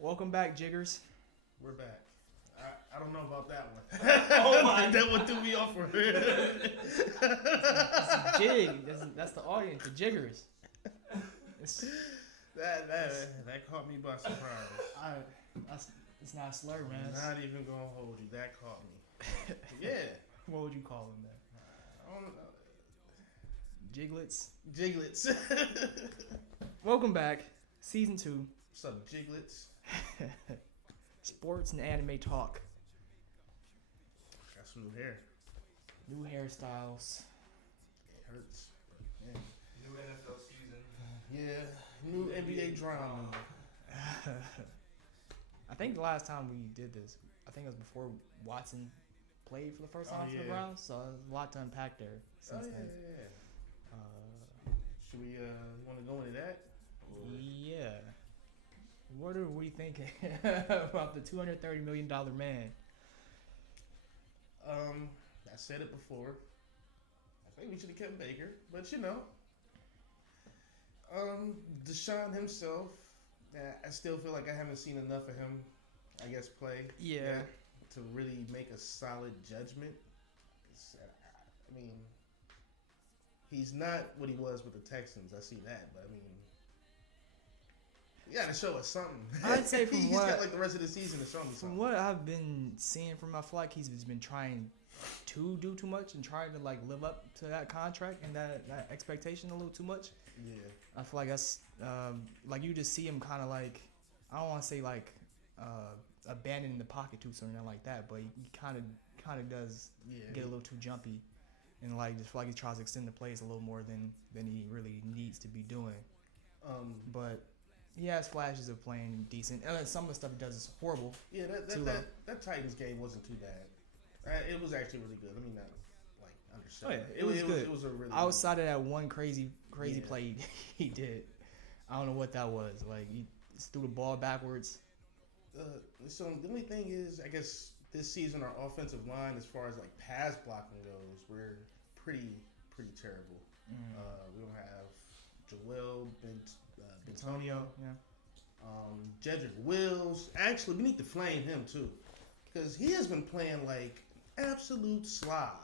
Welcome back, Jiggers. We're back. I don't know about that one. Oh my that one threw me off for real. It's Jig. That's the audience, the Jiggers. That caught me by surprise. It's not a slur, man. I'm not even gonna hold you. That caught me. Yeah. What would you call them then? I don't know. Jiglets. Jiglets. Welcome back, season 2. What's up, Jiglets? Sports and anime talk. Got some new hair. New hairstyles. It hurts. Yeah. New NFL season. Yeah. New NBA drama. I think the last time we did this, I think it was before Watson played for the first time for the Browns, so there's a lot to unpack there since then. Should we want to go into that? Yeah. What are we thinking about the $230 million man? I said it before. I think we should have kept Baker, but you know. Deshaun himself, I still feel like I haven't seen enough of him, I guess, play. Yeah. To really make a solid judgment. I mean, he's not what he was with the Texans. I see that, but I mean, you got to show us something. I'd say from he's what got like the rest of the season to show me something. From what I've been seeing from him, I feel like he's been trying to do too much and trying to like live up to that contract and that expectation a little too much. Yeah. I feel like that's like you just see him kind of like, I don't want to say like abandoning the pocket too soon or nothing like that, but he kind of does get a little too jumpy and like just feel like he tries to extend the plays a little more than he really needs to be doing. But he has flashes of playing decent. Some of the stuff he does is horrible. Yeah, that Titans game wasn't too bad. It was actually really good. I mean, not like undersell. Oh yeah, it was good. It was a really outside of that one crazy play he did. I don't know what that was. Like he just threw the ball backwards. So the only thing is, I guess this season our offensive line, as far as like pass blocking goes, we're pretty terrible. We don't have Joel Bentonio. Yeah. Jedrick Wills. Actually, we need to flame him too, because he has been playing like absolute slob.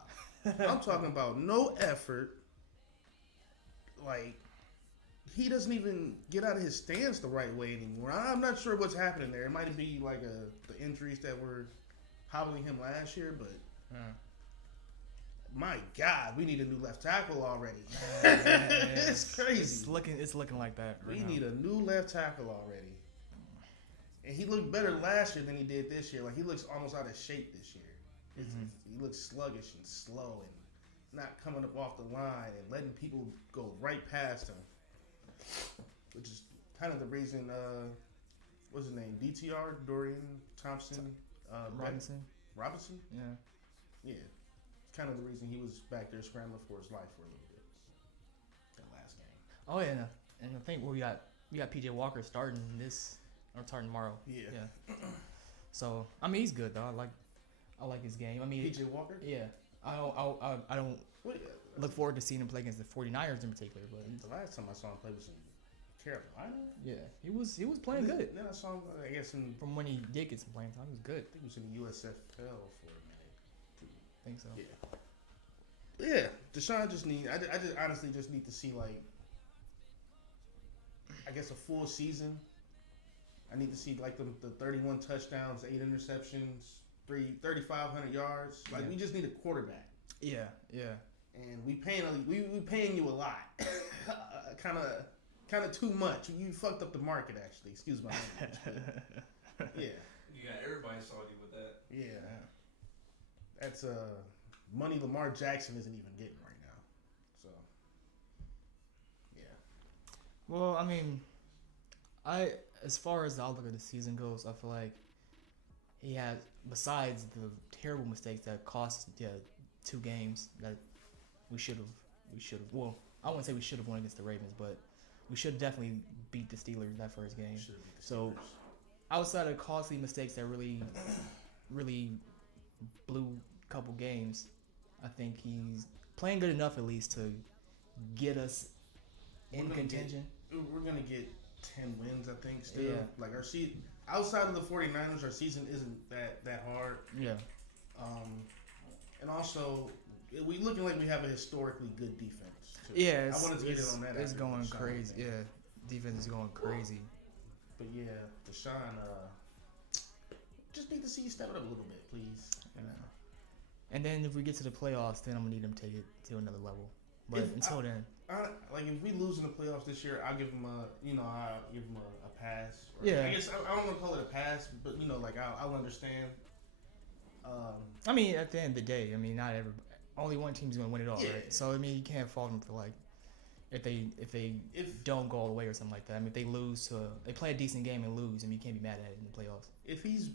I'm talking about no effort. Like, he doesn't even get out of his stance the right way anymore. I'm not sure what's happening there. It might be like the injuries that were hobbling him last year, but my God, we need a new left tackle already. It's crazy. It's looking like that. We need a new left tackle already. And he looked better last year than he did this year. Like, he looks almost out of shape this year. He looks sluggish and slow and not coming up off the line and letting people go right past him. Which is kind of the reason, what's his name? DTR, Dorian Thompson? Robinson? Yeah. Yeah. It's kind of the reason he was back there scrambling for his life for a little bit. That last game. Oh, yeah. And I think we got PJ Walker starting tomorrow. Yeah. So, I mean, he's good, though. I like his game. I mean, PJ Walker? Yeah. I don't look forward to seeing him play against the 49ers in particular, but the last time I saw him play was in Carolina. Yeah, he was playing good. Then I saw him, I guess, from when he did get some playing time, he was good. I think he was in the USFL for a minute. I think so. Yeah, Deshaun just I just honestly just need to see, like, I guess a full season. I need to see like the 31 touchdowns, 8 interceptions, 3,500 yards. Like, we just need a quarterback. Yeah. And we paying you a lot, kind of too much. You fucked up the market, actually. Excuse my language. Yeah. You got everybody salty with that. Yeah. That's money Lamar Jackson isn't even getting right now. So, yeah. Well, I mean, as far as the outlook of the season goes, I feel like he has, besides the terrible mistakes that cost 2 games that we should have. Well, I wouldn't say we should have won against the Ravens, but we should definitely beat the Steelers that first game. So, outside of costly mistakes that really blew a couple games, I think he's playing good enough at least to get us in contention. We're gonna get 10 wins, I think. Still, Yeah. like our season outside of the 49ers, our season isn't that hard. Yeah. And also, we looking like we have a historically good defense. Too. Yeah. I wanted to get in on that. It's after going Deshaun crazy. thing. Yeah. Defense is going crazy. But yeah, Deshaun, just need to see you step it up a little bit, please. Yeah. And then if we get to the playoffs, then I'm gonna need him to take it to another level. But until then, like if we lose in the playoffs this year, I'll give him I'll give him a pass. Yeah. I guess I don't want to call it a pass, but like I'll understand. I mean, at the end of the day, I mean, not only one team's gonna win it all, Yeah. right? So I mean, you can't fault them for like if they don't go all the way or something like that. I mean, if they lose they play a decent game and lose, I mean, you can't be mad at it in the playoffs. If he's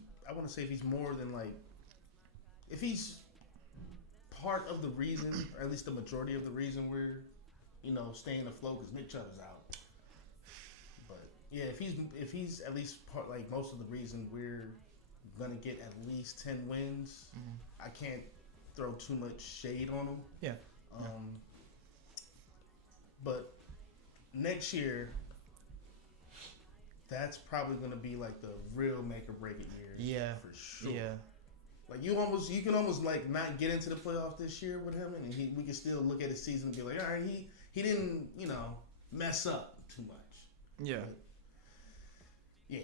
more than like, if he's part of the reason, or at least the majority of the reason we're, staying afloat because Nick Chubb is out. But yeah, if he's at least part, like most of the reason we're gonna get at least 10 wins, I can't throw too much shade on him. Yeah. But next year, that's probably gonna be like the real make or break it year. Yeah. For sure. Yeah. Like you can almost like not get into the playoffs this year with him, and we can still look at his season and be like, all right, he didn't mess up too much. Yeah. But, yeah.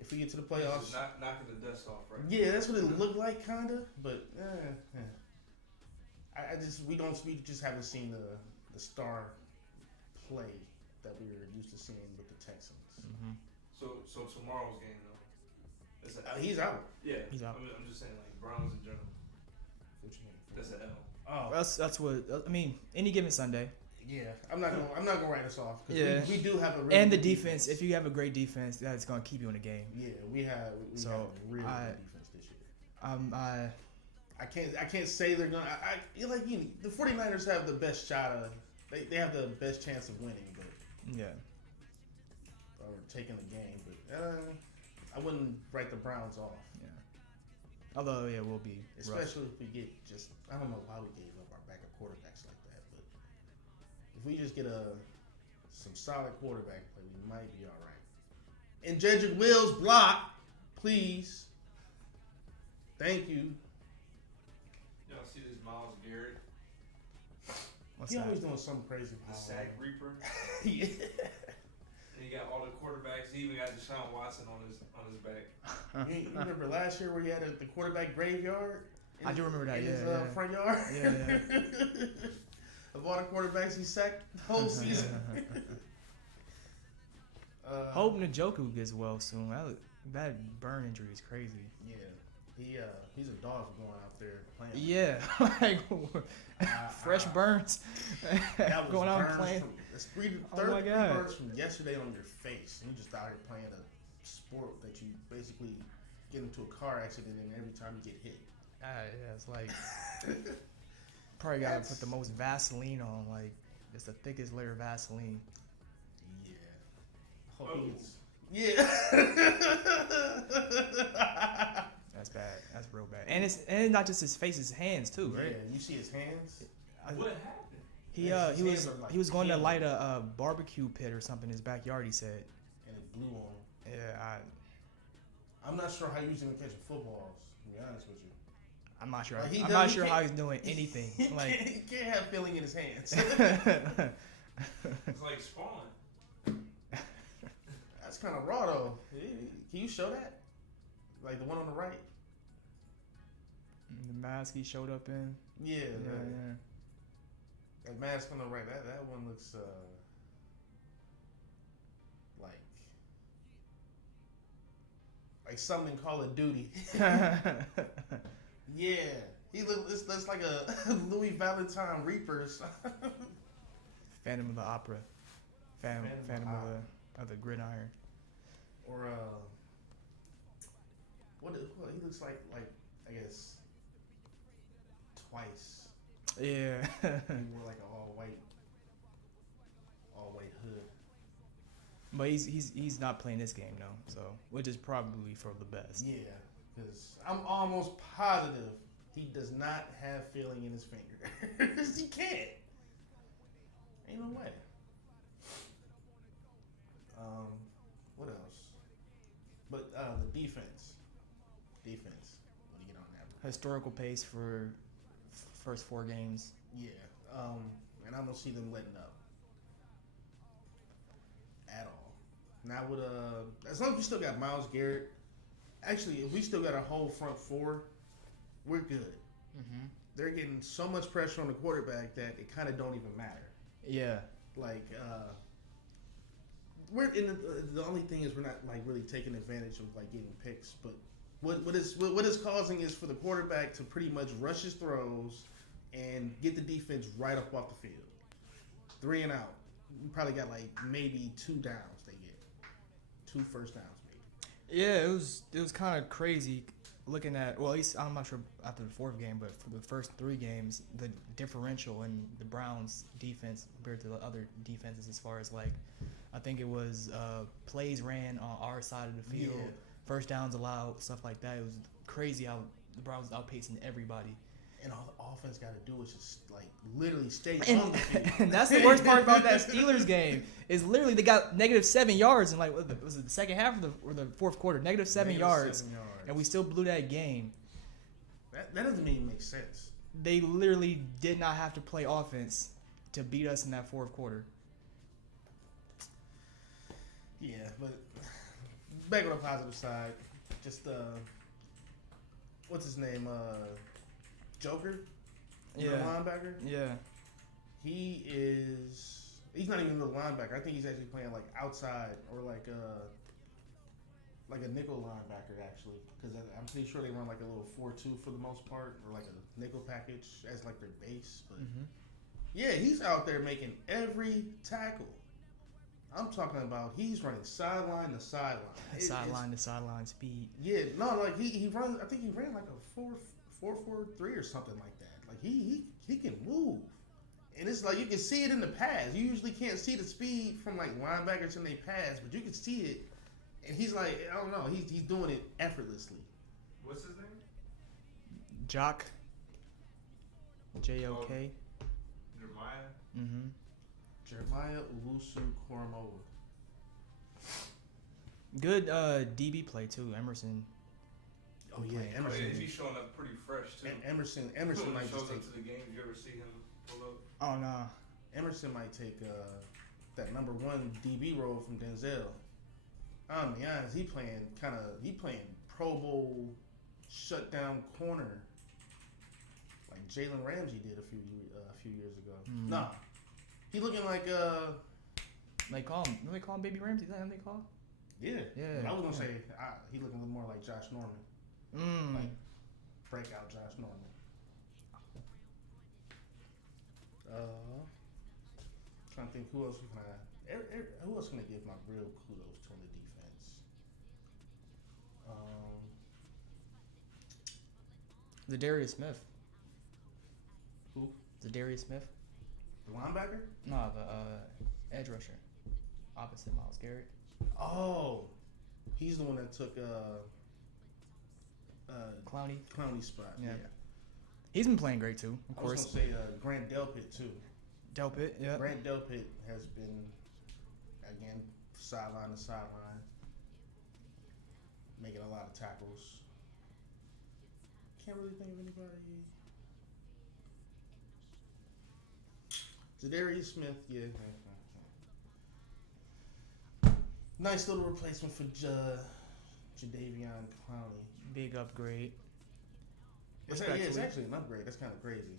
If we get to the playoffs, knocking the dust off, right? yeah, that's what it looked like, kind of. But we just haven't seen the star play that we were used to seeing with the Texans. Mm-hmm. So tomorrow's game though. He's out. Yeah, he's out. I'm just saying, like Browns in general. What you mean? That's an L. Oh, That's what I mean. Any given Sunday. yeah. I'm not gonna write us off. Yeah. We do have a really And the good defense. If you have a great defense, that's gonna keep you in the game. Yeah, we have So, a really good defense this year. I can't say they're gonna. The 49ers have the best shot of. They have the best chance of winning, but Yeah. or taking the game. But I wouldn't write the Browns off. Yeah. Although it will be rough. Especially if we get I don't know why we gave up our backup quarterbacks like that, but if we just get some solid quarterback play, we might be all right. And Jedrick Wills block, please. Thank you. Y'all see this Myles Garrett, What's He that? always doing something crazy. the sack reaper? Yeah. And he got all the quarterbacks. He even got Deshaun Watson on his back. You remember last year where he had the quarterback graveyard? I do remember that. In Yeah. his Yeah. front yard. Yeah. Of all the quarterbacks he sacked the whole season. Hoping Njoku gets well soon. That burn injury is crazy. Yeah, he's a dog for going out there playing. Yeah, like fresh burns. That was going out and burns playing. Third my God. burns from yesterday on your face. And you just out here playing a sport that you basically get into a car accident in every time you get hit. Yeah, it's like probably gotta put the most Vaseline on. Like it's the thickest layer of Vaseline. Yeah. Hope he gets. Yeah. That's bad. That's real bad. And it's not just his face, his hands too, right? Yeah, you see his hands? What happened? He His he hands are like he was going to peeled. light a barbecue pit or something in his backyard. He said. And it blew on him. Yeah, I'm not sure how he's even catching footballs, to be honest with you. I'm not sure. Like, I'm not sure how he's doing anything. He Like can't have feeling in his hands. It's like Spawn. That's kind of raw, though. Can you show that? Like the one on the right? the mask he showed up in. Yeah, Yeah. that mask on the right. That one looks like something in Call of Duty. Yeah, he looks like a Louis Valentine Reaper or something. Phantom of the Opera. Phantom Phantom of the Gridiron. Or what he looks like I guess twice. Yeah. He wore like an all white hood. But he's not playing this game though, so which is probably for the best. Yeah, because I'm almost positive he does not have feeling in his finger. He can't. Ain't no way. The defense. Defense. What do you get on that? Historical pace for first 4 games. Yeah. And I don't see them letting up at all. Now with as long as we still got Myles Garrett, actually, if we still got a whole front 4, we're good. Mm-hmm. They're getting so much pressure on the quarterback that it kind of don't even matter. Yeah. Like, we're in the only thing is we're not like really taking advantage of like getting picks, but what is causing is for the quarterback to pretty much rush his throws and get the defense right up off the field. 3 and out. We probably got like maybe 2 downs they get. 2 first downs maybe. Yeah, it was kind of crazy looking at, well, at least I'm not sure after the 4th game, but for the first 3 games, the differential in the Browns defense compared to the other defenses as far as like, I think it was plays ran on our side of the field, Yeah. first downs allowed, stuff like that. It was crazy how the Browns outpacing everybody. And all the offense got to do is just like literally stay And, on the field. and that's the worst part about that Steelers game is literally they got -7 yards in like was it the second half or the 4th quarter? -7 yards, and we still blew that game. That doesn't even make sense. They literally did not have to play offense to beat us in that 4th quarter. Yeah, but back on the positive side, just what's his name? Joker, the Yeah. linebacker. Yeah. He's not even the linebacker. I think he's actually playing like outside or like a nickel linebacker actually, because I'm pretty sure they run like a little 4-2 for the most part, or like a nickel package as like their base. But yeah, he's out there making every tackle. I'm talking about he's running sideline to sideline. Sideline to sideline speed. Yeah, no, like he runs. I think he ran like a 4.43 or something like that. Like he can move, and it's like you can see it in the pass. You usually can't see the speed from like linebackers in their pass, but you can see it. And he's like, I don't know, he's doing it effortlessly. What's his name? Jock. J-O-K. Jeremiah. Mm-hmm. Jeremiah Owusu-Koramoah. Good DB play too, Emerson. Oh yeah, Oh, Emerson. yeah, he's showing up pretty fresh too. And Emerson When might he just shows take. up to the games, you ever see him pull up? Oh no. Emerson might take that number 1 DB role from Denzel. I'm gonna be honest, he playing Pro Bowl shutdown corner like Jalen Ramsey did a few years ago. Mm. Nah, he looking like They call him. What do they call him? Baby Ramsey? Is that him they call? yeah. Yeah. I was gonna say he looking a little more like Josh Norman, like breakout Josh Norman. Trying to think who else can who else can I give my real kudos to on the defense? Zadarius Smith. Who? Zadarius Smith? The linebacker? No, the edge rusher. Opposite Myles Garrett. Oh, he's the one that took Clowney's spot. Yeah. Yeah. He's been playing great too, of I was course. gonna say Grant Delpit too. Delpit, yeah. Grant Delpit has been again sideline to sideline, making a lot of tackles. Can't really think of anybody. Zadarius Smith, yeah. Nice little replacement for Jadeveon Clowney. Big upgrade. It's actually an upgrade. That's kind of crazy.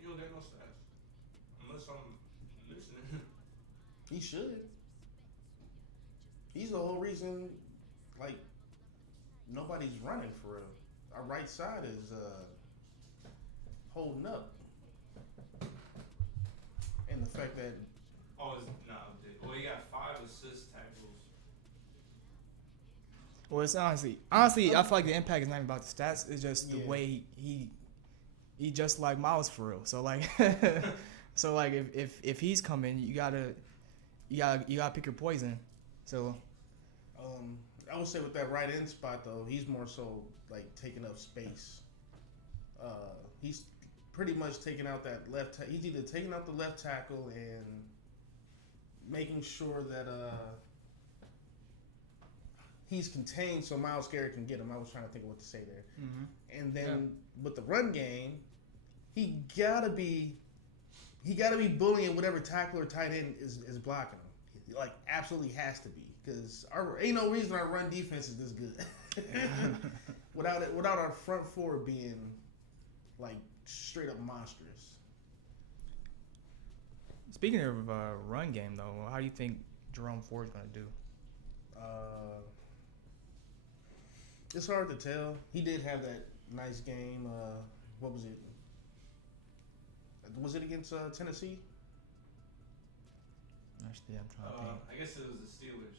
You don't get no stats. Unless I'm listening. He should. He's the whole reason, like, nobody's running for real. Our right side is holding up. And the fact that Well, he got 5 assist tackles. Well, it's honestly, I feel like the impact is not even about the stats. It's just the way he just like Miles for real. So like, if he's coming, you gotta pick your poison. So, I would say with that right end spot though, he's more so like taking up space. He's pretty much taking out that left. He's either taking out the left tackle and making sure that he's contained so Myles Garrett can get him. I was trying to think of what to say there. Mm-hmm. And then with the run game, he gotta be bullying whatever tackle or tight end is blocking him. He, like, absolutely has to be, because ain't no reason our run defense is this good without our front four being like straight up monstrous. Speaking of run game, though, how do you think Jerome Ford's going to do? It's hard to tell. He did have that nice game. What was it? Was it against Tennessee? Actually, I'm trying to think. I guess it was the Steelers.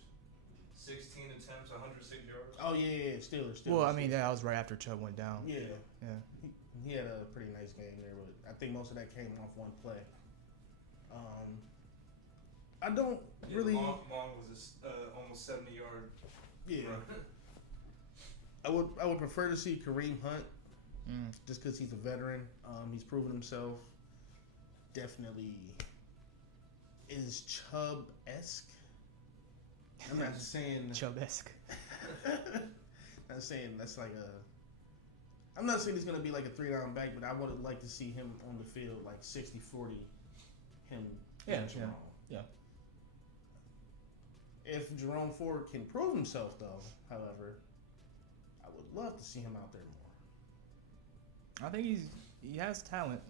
16 attempts, 106 yards. Oh yeah, Steelers. Well, I mean, that was right after Chubb went down. Yeah. Yeah. He had a pretty nice game there, but I think most of that came off one play. I don't really. Long was almost 70-yard. Yeah. run. I would prefer to see Kareem Hunt, just because he's a veteran. He's proven himself. Definitely is Chubb-esque. I'm not saying Chubb-esque. Not saying that's like a. I'm not saying he's gonna be like a 3-down back, but I would like to see him on the field like 60-40. Him. Jerome. Yeah. If Jerome Ford can prove himself, though, however, I would love to see him out there more. I think he has talent.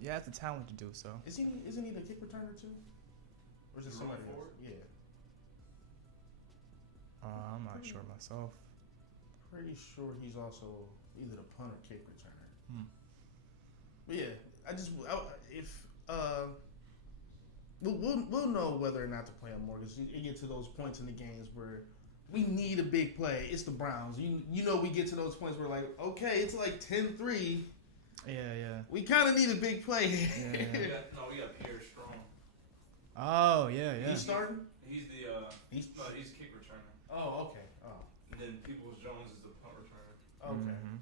He has the talent to do so. Isn't he the kick returner too? Or is it Jerome somebody Ford? else? Yeah. I'm not sure myself. Pretty sure he's also either the punt or kick returner. But yeah, we'll know whether or not to play him more, because you get to those points in the games where we need a big play. It's the Browns. You know we get to those points where like, okay, it's like 10-3. Yeah. We kind of need a big play. Yeah. We got Pierre Strong. Oh, yeah. He's starting? He's he's kick returner. Oh, okay. Oh. And then Peoples Jones is the punt returner. Okay. Mm-hmm.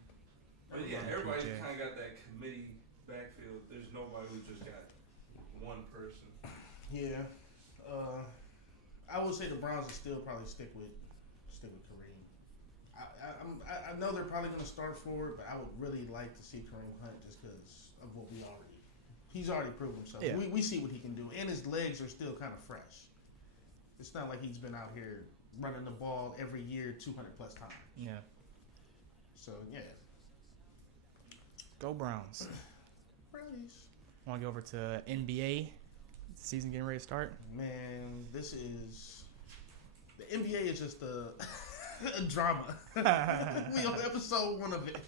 But yeah, everybody's PJ. kind of got that committee backfield. There's nobody who just got one person. Yeah. I would say the Browns will still probably stick with Kareem. I know they're probably going to start Ford, but I would really like to see Kareem Hunt just because of what he's already proved himself. Yeah. We see what he can do, and his legs are still kind of fresh. It's not like he's been out here running the ball every year 200 plus times. Yeah. So yeah. Go Browns. Brownies. Want to go over to NBA? Season getting ready to start? Man, the NBA is just a drama. We on episode 1 of it.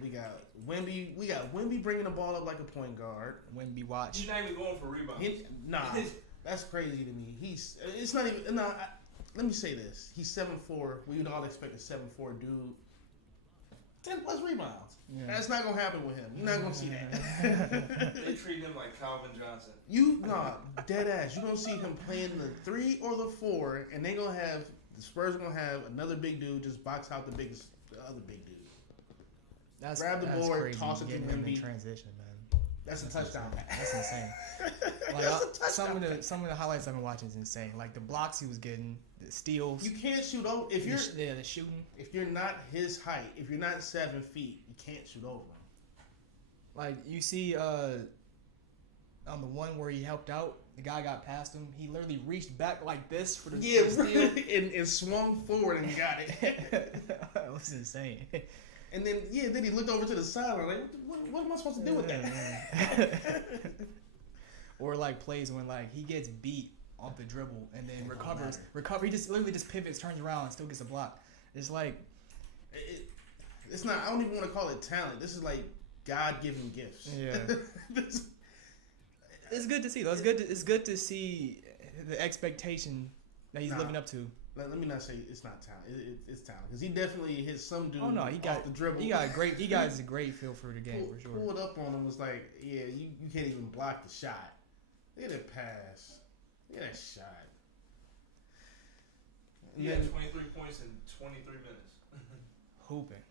We got Wemby bringing the ball up like a point guard. Wemby watch. He's not even going for rebounds. That's crazy to me. It's not even. Let me say this. He's 7'4". We would all expect a 7'4" dude. 10 plus rebounds. Yeah. That's not gonna happen with him. You're not gonna see that. They treat him like Calvin Johnson. Dead ass. You're gonna see him playing the 3 or the 4, and the Spurs are gonna have another big dude just box out the other big dude. Grab the board, crazy. toss it to Getting him in Wemby. transition, man. That's a touchdown. That's insane. Some of the highlights I've been watching is insane. Like the blocks he was getting, the steals. You can't shoot over the shooting. If you're not his height, if you're not 7 feet, you can't shoot over him. Like you see, on the one where he helped out, the guy got past him. He literally reached back like this for the steal and swung forward and got it. That was insane. And then he looked over to the sideline like, what am I supposed to do with that? Or like plays when like he gets beat off the dribble and then recovers. He just literally just pivots, turns around, and still gets a block. It's like it's not. I don't even want to call it talent. This is like God-given gifts. Yeah. It's good to see though. It's good to see the expectation that he's living up to. Let me not say it's not talent. It's talent because he definitely hit some dude. Oh no, he got off the dribble. He got a great feel for the game for sure. Pulled up on him was like, yeah, you can't even block the shot. Look at that pass. Look at that shot. He had 23 points in 23 minutes. Hooping.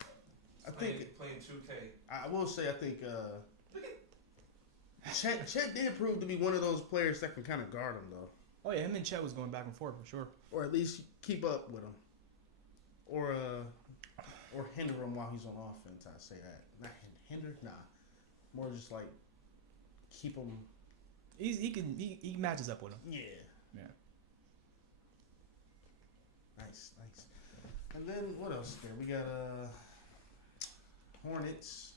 Playing 2K. I will say I think Chet did prove to be one of those players that can kind of guard him though. Oh yeah, him and Chet was going back and forth for sure. or at least keep up with him, or hinder him while he's on offense. I say that, not hinder, nah, more just like keep him. He matches up with him. Yeah. Yeah. Nice. And then what else is there? We got Hornets.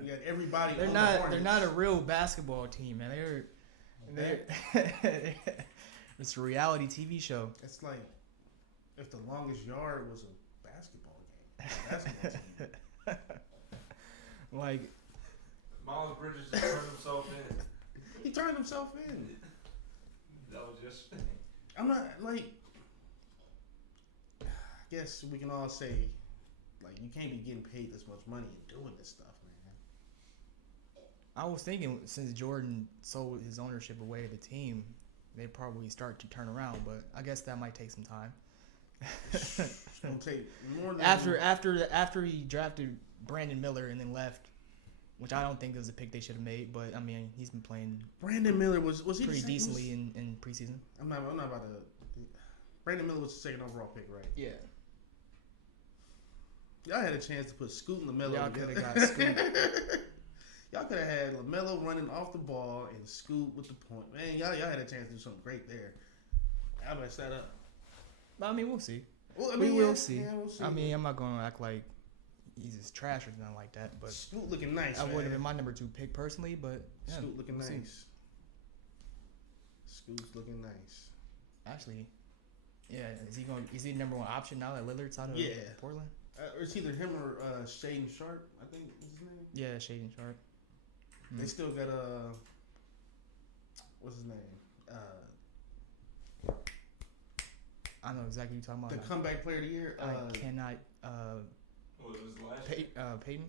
We got everybody. They're on not. The Hornets. They're not a real basketball team, man. They're it's a reality TV show. It's like if the longest yard was a basketball game. A basketball team. Like Miles Bridges just turned himself in. He turned himself in. That was just. I'm not like. I guess we can all say, like, you can't be getting paid this much money and doing this stuff, man. I was thinking, since Jordan sold his ownership away of the team, they'd probably start to turn around. But I guess that might take some time. It's gonna take more than after he drafted Brandon Miller and then left, which I don't think was a pick they should have made. But I mean, he's been playing Brandon Miller was he pretty the decently in preseason. I'm not about to. Brandon Miller was the second overall pick, right? Yeah. Y'all had a chance to put Scoot and LaMelo Y'all together. could have got Scoot. Y'all could have had LaMelo running off the ball and Scoot with the point. Man, y'all had a chance to do something great there. I messed that up. But I mean, we'll see. Well, I We mean, will see. Yeah, we'll see. I mean, I'm not going to act like he's just trash or nothing like that. But Scoot looking nice. I would have man. been my number 2 pick personally. But yeah, Scoot looking we'll see. nice. Scoot's looking nice. Actually, yeah, is he the number 1 option now that Lillard's out of Yeah. Portland? Or it's either him or Shaden Sharp, I think is his name. Yeah, Shaden Sharp. They still got what's his name? I know exactly what you're talking about. The comeback player of the year. I cannot. What was the last? Peyton.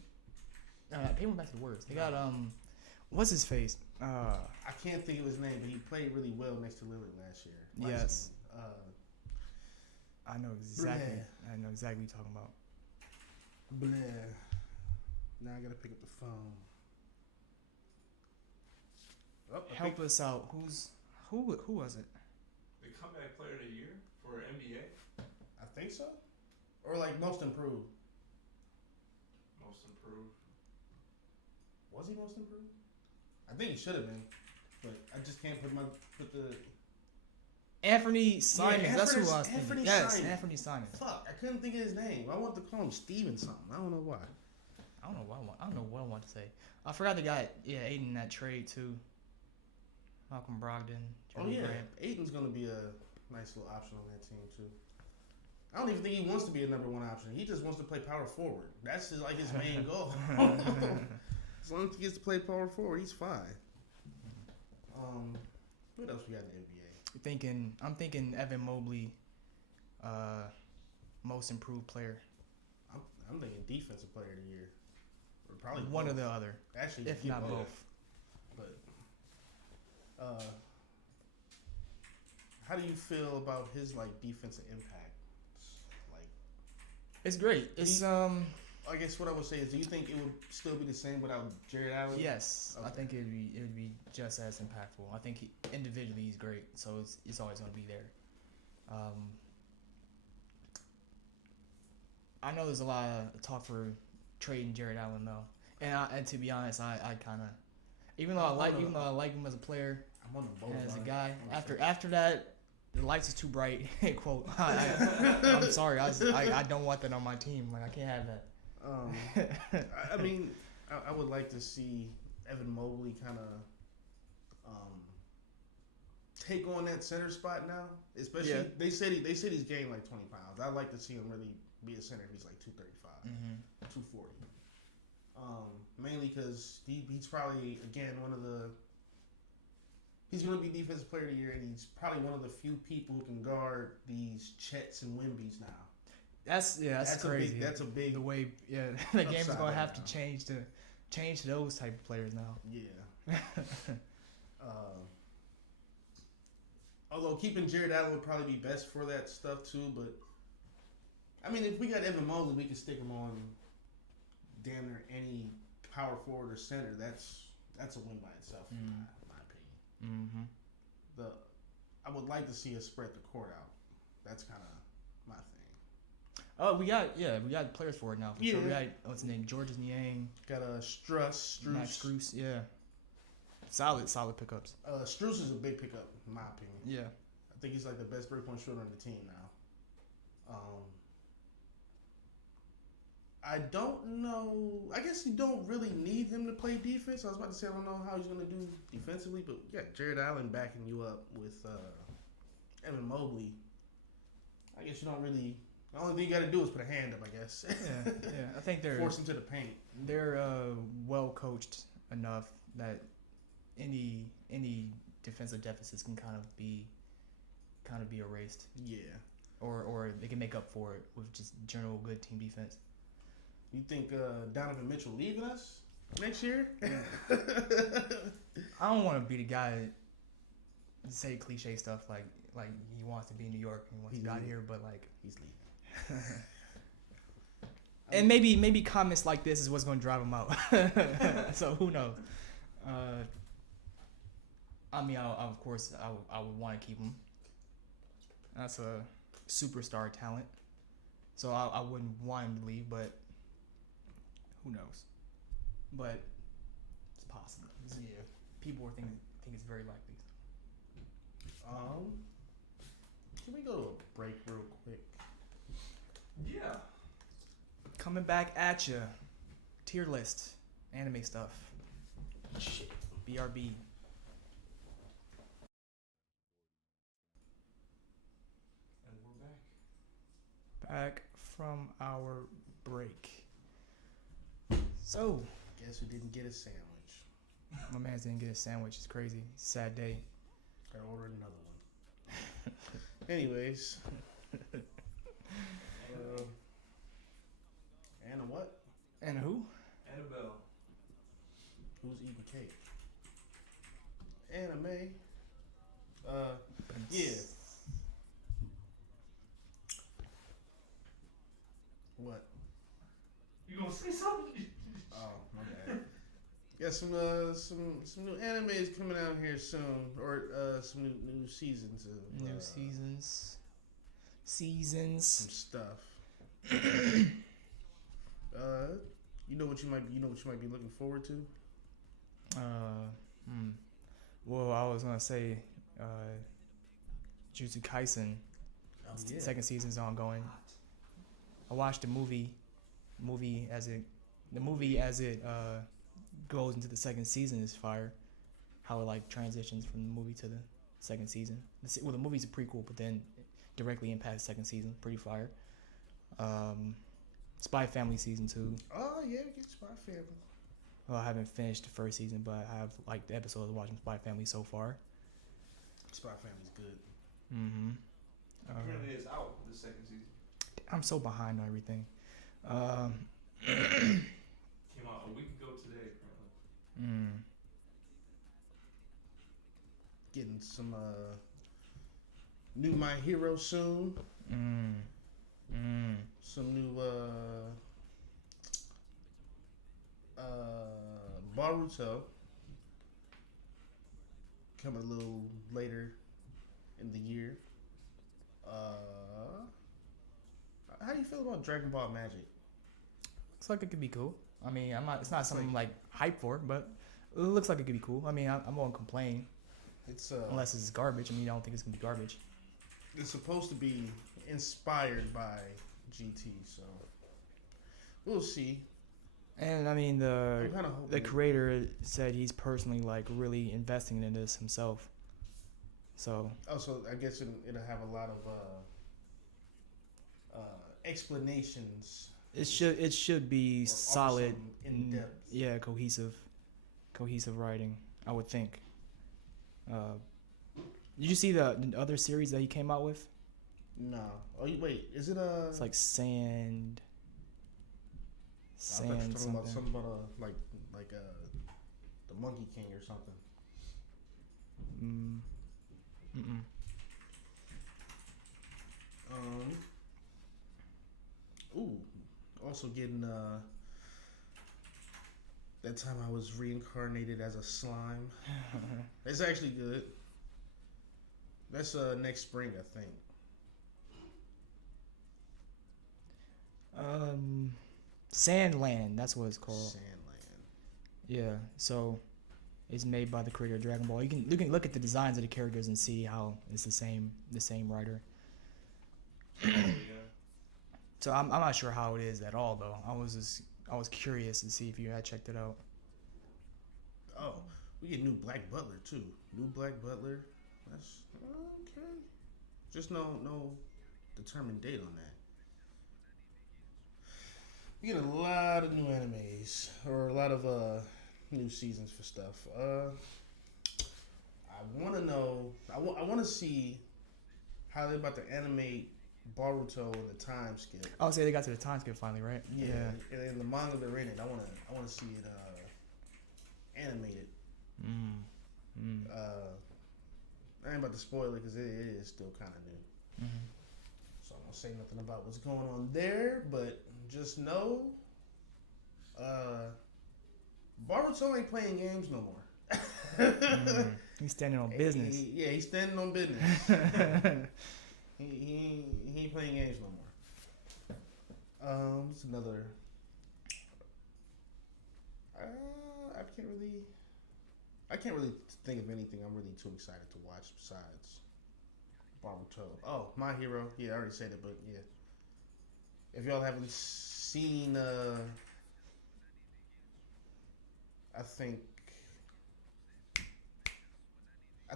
No, Peyton went back to the Warriors. They got what's his face? I can't think of his name, but he played really well next to Lillard last year. Yes. I know exactly. Bleh. I know exactly what you're talking about. Blah. Now I gotta pick up the phone. Oh, Help us out. Who was it? The comeback player of the year for NBA. I think so. Or like most improved. Most improved. Was he most improved? I think he should have been, but I just can't put the. Anthony Simons. Yeah, That's who I was Anthony thinking. Yes, Simons. Anthony Simons. Fuck! I couldn't think of his name. I wanted to call him Steven something. I don't know why. I don't know what I want to say. I forgot they got Aiden in that trade too. Malcolm Brogdon. Oh Jeremy yeah, Grant. Aiton's gonna be a nice little option on that team too. I don't even think he wants to be a number 1 option. He just wants to play power forward. That's his main goal. As long as he gets to play power forward, he's fine. What else we got in the NBA? I'm thinking Evan Mobley, most improved player. I'm thinking defensive player of the year, or probably One both. or the other, Actually, if yeah, not both. But how do you feel about his defensive impact? Like, It's great. It's I guess what I would say is, do you think it would still be the same without Jared Allen? yes. I Okay. think it would be just as impactful. I think individually he's great, so it's always going to be there. I know there's a lot of talk for trading Jared Allen though, and to be honest, I kind of, even though I like him as a player, I'm on the boat. and as a guy, after that, the lights is too bright. Quote. I'm sorry. I don't want that on my team. Like I can't have that. I mean, I would like to see Evan Mobley kind of take on that center spot now. Especially, Yeah. they said he's gained like 20 pounds. I'd like to see him really be a center if he's like 235, 240. Mainly because he's probably, again, he's going to be defensive player of the year, and he's probably one of the few people who can guard these Chets and Wembys now. That's crazy. That's a big the way. Yeah, the game is upside gonna right have now. to change to those type of players now. Yeah. Although keeping Jared Allen would probably be best for that stuff too, but I mean, if we got Evan Mobley, we can stick him on damn near any power forward or center. That's a win by itself, in my opinion. I would like to see us spread the court out. That's kind of my thing. Oh, we got players for it now. For sure. Yeah. We got what's his name, Georges Niang, Got Struess. Max Strus. Yeah, solid pickups. Struess is a big pickup in my opinion. Yeah, I think he's like the best 3-point shooter on the team now. I don't know. I guess you don't really need him to play defense. I was about to say I don't know how he's going to do defensively, but yeah, Jared Allen backing you up with Evan Mobley. I guess you don't really. The only thing you got to do is put a hand up, I guess. yeah. I think they're force him to the paint. They're well coached enough that any defensive deficits can kind of be erased. Yeah. Or they can make up for it with just general good team defense. You think Donovan Mitchell leaving us next year? I don't want to be the guy that say cliche stuff like he wants to be in New York and he wants to get out here, but like he's leaving. And maybe comments like this is what's going to drive him out. So who knows? I mean, of course, I would want to keep him. That's a superstar talent. So I wouldn't want him to leave, but who knows? But it's possible. Yeah, people are think it's very likely. Can we go to a break real quick? Yeah. Coming back at you. Tier list. Anime stuff. Shit. BRB. And we're back. Back from our break. So, Guess who didn't get a sandwich? my man didn't get a sandwich. It's crazy. Sad day. I ordered another one. Anyways. Anna what? And who? Annabelle. Who's eating cake? Anna May. Yeah. What? You gonna say something? Oh, my bad. Got some new animes coming out here soon, or some new seasons of New seasons. some stuff. You know what you might be looking forward to? Well, I was gonna say, Jujutsu Kaisen. Yeah. Second season's ongoing. I watched the movie as it goes into the second season is fire. How it like transitions from the movie to the second season. Well, the movie's a prequel, but then directly impacts second season. Pretty fire. Spy Family season 2. Oh yeah, we get Spy Family. Well, I haven't finished the first season, but I have like the episodes watching Spy Family so far. Spy Family's good. Mm-hmm. Apparently it's out the second season. I'm so behind on everything. Came out a week ago today, apparently. Getting some new My Hero soon. Some new Boruto coming a little later in the year. How do you feel about Dragon Ball Magic? Looks like it could be cool. I mean, it's not something like hype for, but it looks like it could be cool. I mean, I won't complain. It's unless it's garbage. I mean, I don't think it's gonna be garbage. It's supposed to be inspired by GT, so we'll see. And I mean, the hoping creator said he's personally like really investing in this himself. So. Also, I guess it'll have a lot of explanations. It should be solid, in depth. Yeah, cohesive writing. I would think. Did you see the other series that he came out with? No. Oh, wait. Is it It's like Sand. I thought you were talking about something about the Monkey King or something. Also getting that time I was reincarnated as a slime. It's actually good. That's next spring, I think. Sandland. That's what it's called. Sandland. Yeah. So it's made by the creator of Dragon Ball. You can look at the designs of the characters and see how it's the same writer. So I'm not sure how it is at all though. I was curious to see if you had checked it out. Oh, we get new Black Butler too. New Black Butler. That's okay. Just no determined date on that. We get a lot of new animes or a lot of new seasons for stuff. I want to know. I want to see how they're about to animate Boruto in the time skip. I'll say they got to the time skip finally, right? Yeah. And in the manga they're in it, I want to see it animated. I ain't about to spoil it because it is still kind of new. So I won't say nothing about what's going on there, but just know, Boruto ain't playing games no more. He's standing on business. He's standing on business. he ain't playing games no more. It's another. I can't really think of anything I'm really too excited to watch besides Boruto. Oh, My Hero. Yeah, I already said it, but yeah. If y'all haven't seen, I think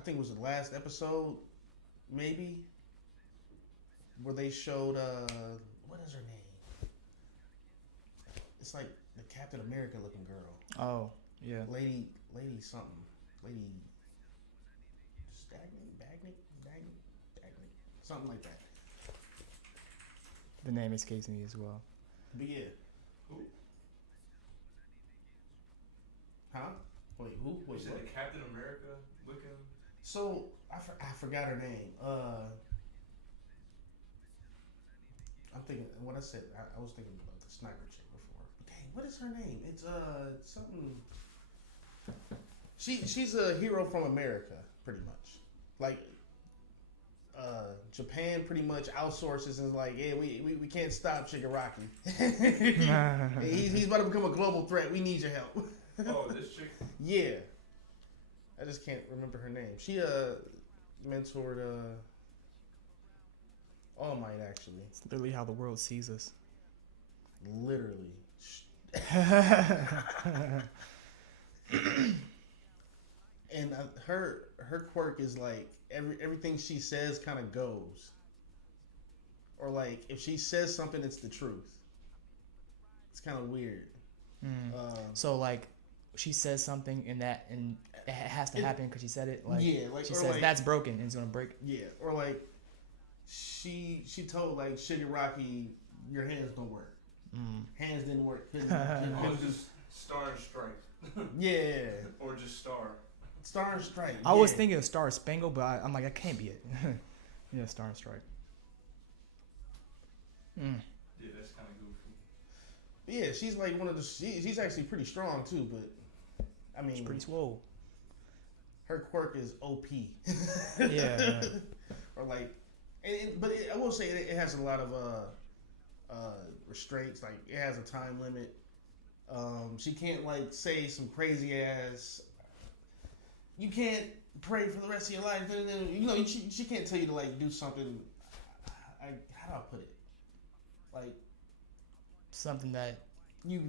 it was the last episode, maybe, where they showed what is her name? It's like the Captain America looking girl. Oh, yeah. Lady something. Lady Bagnick, something like that. The name escapes me as well. But yeah. Who? Huh? Wait, who? Wait, you said what? the Captain America looking? So, I forgot her name. I'm thinking, when I said, I was thinking about the sniper chick before. Dang, what is her name? It's, something. She's a hero from America, pretty much. Like, Japan pretty much outsources and is like, yeah, we can't stop Shigaraki. he's about to become a global threat. We need your help. Oh, this chick? Yeah. I just can't remember her name. She mentored All Might, actually. It's literally how the world sees us. Literally. And her quirk is like everything she says kind of goes, or like if she says something, it's the truth. It's kind of weird. So like, she says something and it has to happen because she said it. Like, yeah, like she says like, that's broken and it's gonna break. Yeah, or like she told like Shigaraki, your hands don't work. Hands didn't work. Couldn't just Star and Strike. Yeah. Or just Star. Star and Strike. I was thinking of Star Spangled, but I'm like, that can't be it. Yeah, Star and Strike. Yeah, that's kind of goofy. Yeah, she's like one of the. She's actually pretty strong too, but I mean, She's pretty swole. Her quirk is OP. Yeah. Or like, but I will say it has a lot of restraints. Like it has a time limit. She can't like say some crazy ass. You can't pray for the rest of your life. You know, she can't tell you to like do something. How do I put it? Like Something that you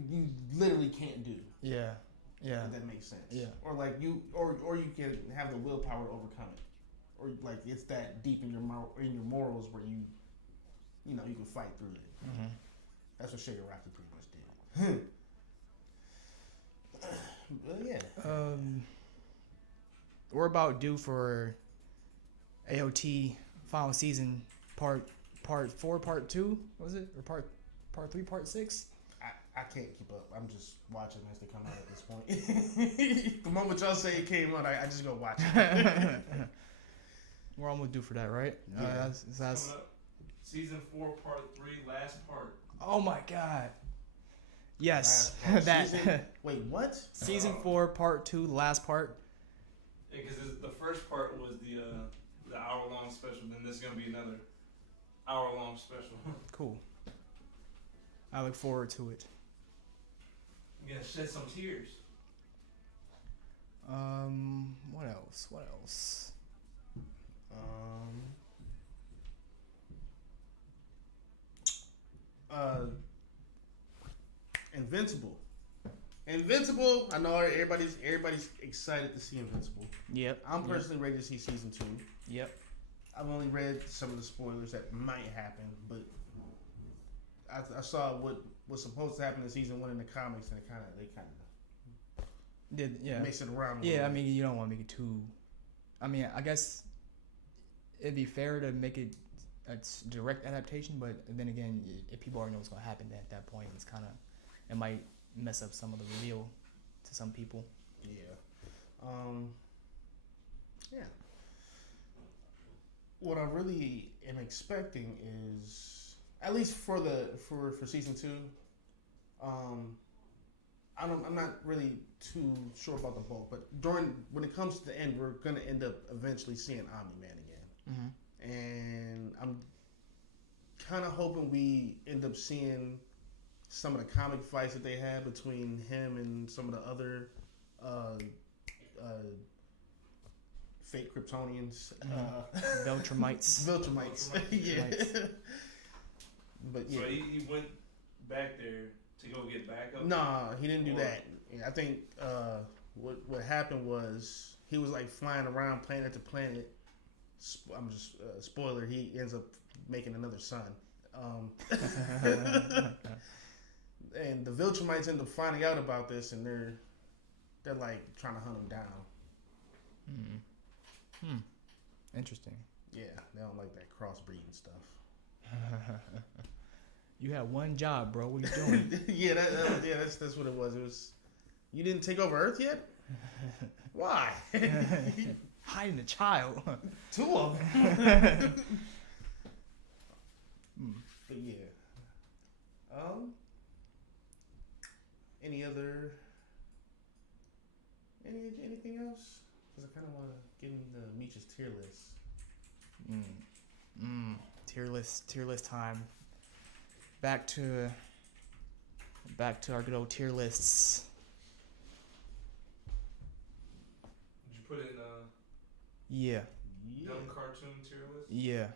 literally can't do. Yeah. If that makes sense. Yeah. Or like you, or you can have the willpower to overcome it, or like it's that deep in your morals where you can fight through it. Mm-hmm. That's what Shigaraki pretty much did. But yeah. We're about due for AOT final season part 4, part 2, was it? Or part 3, part 6? I can't keep up. I'm just watching as they come out at this point. The moment y'all say it came out, I just go watch it. We're almost due for that, right? Yeah. That's Coming up, season 4, part 3, last part. Oh my god. Yes. Wait, what? Season 4, part 2, last part. Yeah, because the first part was the the hour-long special, then there's gonna be another hour-long special. Cool. I look forward to it. You gotta shed some tears. What else? What else? Invincible. Invincible. I know everybody's excited to see Invincible. Yep. I'm personally ready to see season 2. Yep. I've only read some of the spoilers that might happen, but I saw what was supposed to happen in season 1 in the comics, and they kind of mix it around. Yeah, I mean, you don't want to make it too. I mean, I guess it'd be fair to make it a direct adaptation, but then again, if people already know what's going to happen at that point, it might mess up some of the reveal to some people. Yeah. Yeah. What I really am expecting is, at least for season 2, I'm not really too sure about the bulk, but when it comes to the end, we're gonna end up eventually seeing Omni-Man again, and I'm kind of hoping we end up seeing some of the comic fights that they had between him and some of the other fake Kryptonians, Viltrumites. Viltrumites. Yeah. But yeah. So he went back there to go get backup? Nah, he didn't do that. I think what happened was he was like flying around planet to planet. I'm just spoiler. He ends up making another son. And the Viltrumites end up finding out about this, and they're like trying to hunt him down. Interesting. Yeah, they don't like that crossbreeding stuff. You had one job, bro. What are you doing? Yeah, that's what it was. It was, you didn't take over Earth yet? Why? Hiding a child. 2 of them. But yeah. Anything else? Because I kind of want to get into Meech's tier list. Tier list time. Back to our good old tier lists. Did you put in Yeah. dumb cartoon tier list? Yeah.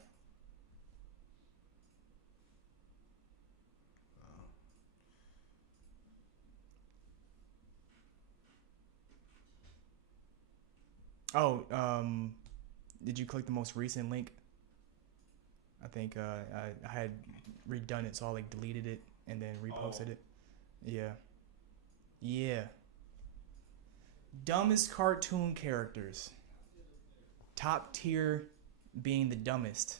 Oh, did you click the most recent link? I think I had redone it, so I like deleted it and then reposted it. Yeah. Yeah. Dumbest cartoon characters. Top tier being the dumbest.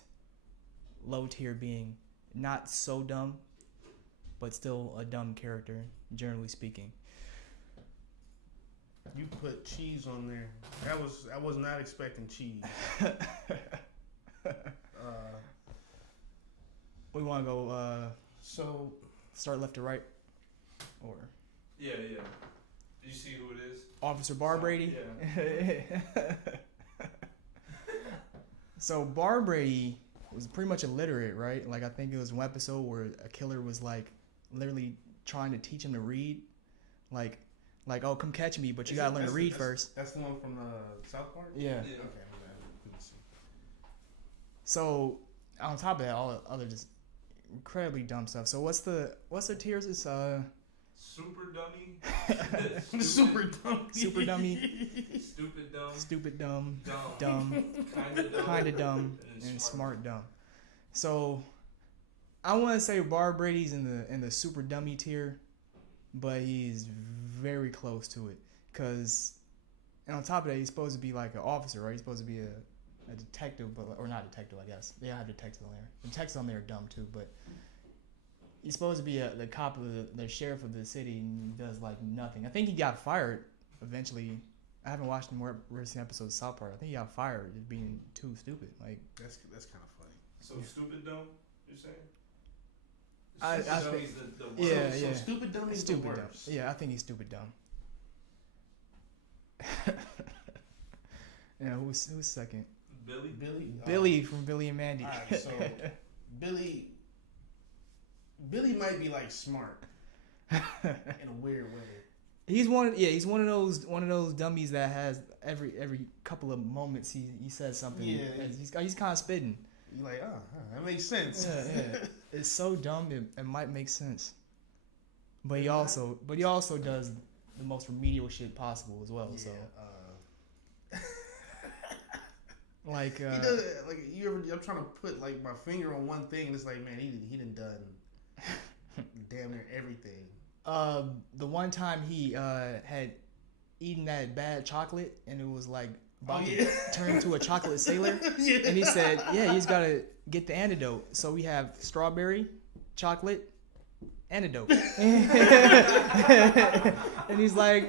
Low tier being not so dumb, but still a dumb character, generally speaking. You put cheese on there. I was not expecting cheese. We want to go so start left to right, or Yeah. Did you see who it is? Officer Bar Brady. Yeah. So Bar Brady was pretty much illiterate, right? Like I think it was one episode where a killer was like literally trying to teach him to read, like oh come catch me, but you gotta learn to read first. That's the one from South Park. Yeah. Okay. Let me see. So on top of that, all the other just incredibly dumb stuff. So what's the tiers? It's Super dummy. Super dummy. super dummy, Stupid dumb. stupid dumb, Dumb. kinda dumb, and smart dumb. So I want to say Bar Brady's in the super dummy tier, but he's very close to it. And on top of that, he's supposed to be like an officer, right? He's supposed to be a detective, or not detective, I guess. They have detectives on there. The detectives on there are dumb too, but he's supposed to be the cop of the sheriff of the city, and he does like nothing. I think he got fired eventually. I haven't watched the more recent episodes of South Park. I think he got fired just being too stupid. Like that's kind of funny. So stupid dumb, you're saying? I think Dummy's the yeah. So stupid dumb is stupid the dumb. worst. Yeah, I think he's stupid dumb. Yeah, who's second? Billy from Billy and Mandy. All right, so Billy might be like smart in a weird way. He's one of those dummies that has every couple of moments he says something. Yeah. He's kind of spitting. You're like, that makes sense. Yeah. It's so dumb it might make sense. But he also does the most remedial shit possible as well. Yeah, So he does it, like I'm trying to put like my finger on one thing, and it's like, man, he done damn near everything. The one time he had eaten that bad chocolate and it was like about to turn into a chocolate sailor, and he said, he's got to get the antidote. So we have strawberry, chocolate, antidote, and he's like,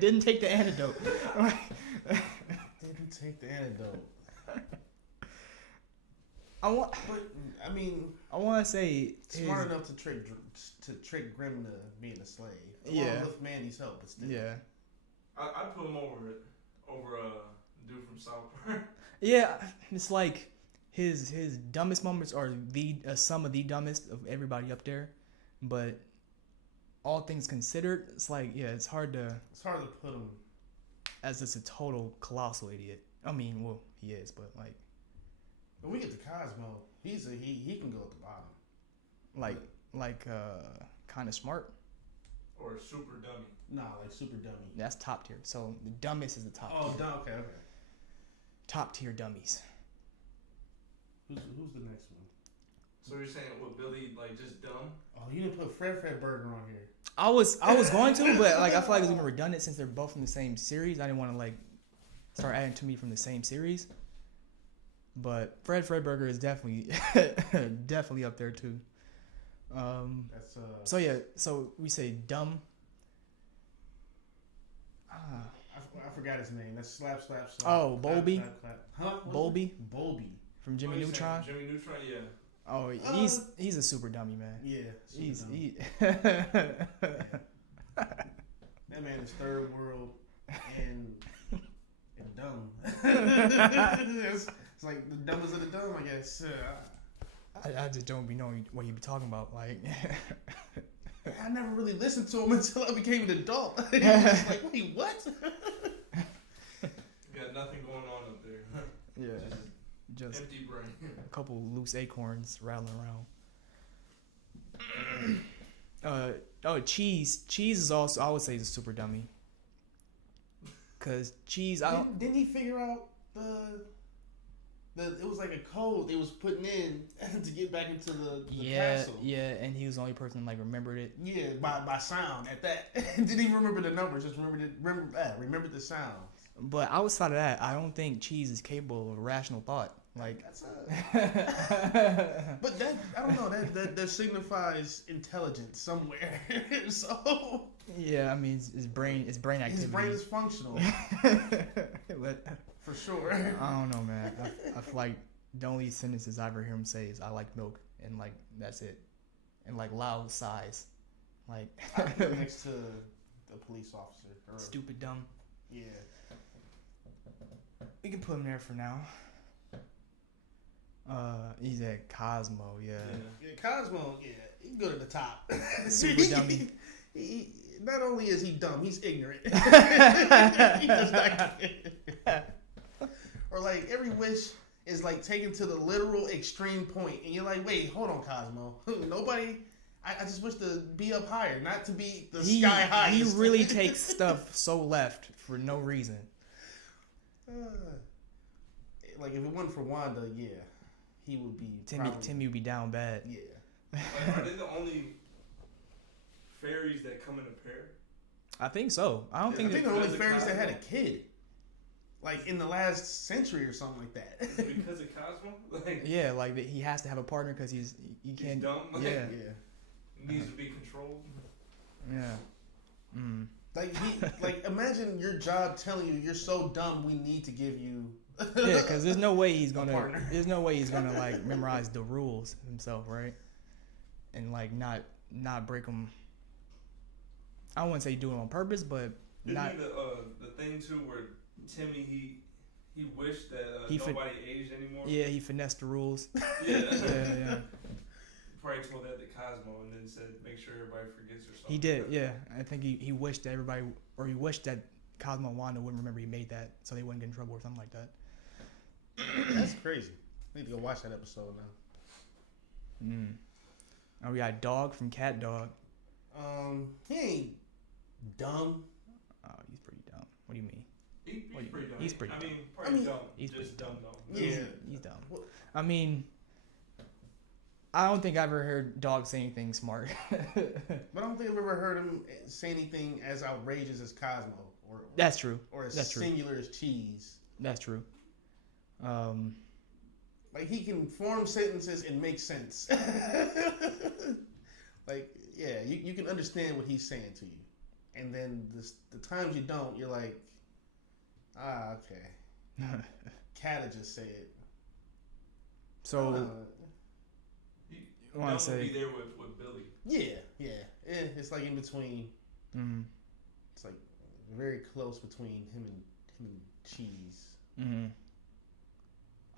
didn't take the antidote. Didn't take the antidote. I want to say smart enough to trick Grimm to being a slave. Along with Mandy's help, but still. Yeah. I'd put him over dude from South Park. Yeah, it's like his dumbest moments are some of the dumbest of everybody up there, but all things considered, it's like it's hard to put him as just a total colossal idiot. I mean, well, he is, but like. When we get to Cosmo, he can go at the bottom. Like kind of smart. Or super dummy. Nah, like super dummy. That's top tier. So the dumbest is the top tier. Oh, okay. Top tier dummies. Who's the next one? So you're saying what, Billy, like just dumb? Oh, you didn't put Fred Burger on here. I was going to, but like I feel like it's gonna be redundant since they're both from the same series. I didn't want to like start adding to me from the same series. But Fred Burger is definitely up there too. That's So we say dumb. I forgot his name. That's slap. Oh, Bowlby. Huh? Bowlby From Jimmy Neutron. Jimmy Neutron, yeah. Oh, he's a super dummy, man. Yeah, that man is third world and dumb. It's like the dumbest of the dumb, I guess. I just don't be knowing what you be talking about. Like, I never really listened to him until I became an adult. It's like, wait, what? Got nothing going on up there. Yeah, just empty brain. A couple loose acorns rattling around. Cheese is also, I would say, is a super dummy. Cause Cheese, didn't he figure out it was like a code they was putting in to get back into the castle. Yeah, and he was the only person that like remembered it. Yeah, by sound at that. Didn't even remember the numbers, just remembered the sound. But outside of that, I don't think Cheese is capable of rational thought. Like that's but that, I don't know, that signifies intelligence somewhere. So yeah, I mean his brain activity. His brain is functional. But for sure. I don't know, man. I feel like the only sentences I ever hear him say is "I like milk" and like that's it, and like loud sighs, like next to the police officer. Stupid dumb. Yeah. We can put him there for now. He's at Cosmo, yeah. Cosmo, yeah, he can go to the top. Super dummy. He not only is he dumb, he's ignorant. He does not get or like every wish is like taken to the literal extreme point, and you're like, wait, hold on, Cosmo. Nobody. I just wish to be up higher, not to be the sky high. He really takes stuff so left for no reason. Like if it wasn't for Wanda, yeah, he would be. Timmy would be down bad. Yeah. Like, are they the only fairies that come in a pair? I think so. I think they're the only fairies that had a kid. Like in the last century or something like that. Because of Cosmo? Like, yeah, like he has to have a partner because he can't. He's dumb. Like, yeah. Needs to be controlled. Yeah. Mm. Like imagine your job telling you you're so dumb we need to give you. Yeah, because there's no way he's gonna. There's no way he's gonna like memorize the rules himself, right? And like not break them. I wouldn't say do it on purpose, but not. Isn't the thing too where Timmy he wished that nobody aged anymore? Yeah, he finessed the rules. Yeah. yeah. Probably told that to Cosmo and then said make sure everybody forgets or something. He did, yeah. I think he wished that everybody, or he wished that Cosmo and Wanda wouldn't remember he made that, so they wouldn't get in trouble or something like that. That's crazy. I need to go watch that episode now. Oh, we got Dog from Cat Dog. He ain't dumb. Oh, he's pretty dumb. What do you mean? He's pretty dumb. He's pretty dumb. Probably dumb. He's just dumb though. Yeah. He's dumb. I mean, I don't think I've ever heard Dog say anything smart. But I don't think I've ever heard him say anything as outrageous as Cosmo. Or That's true. Or as That's true. singular as Cheese. That's true. Like, he can form sentences and make sense. Like, yeah, you can understand what he's saying to you. And then the times you don't, you're like, okay. Cat'll just say it. So, You want to say be there with Billy. Yeah. It's like in between. Mm-hmm. It's like very close between him and Cheese. Mm-hmm.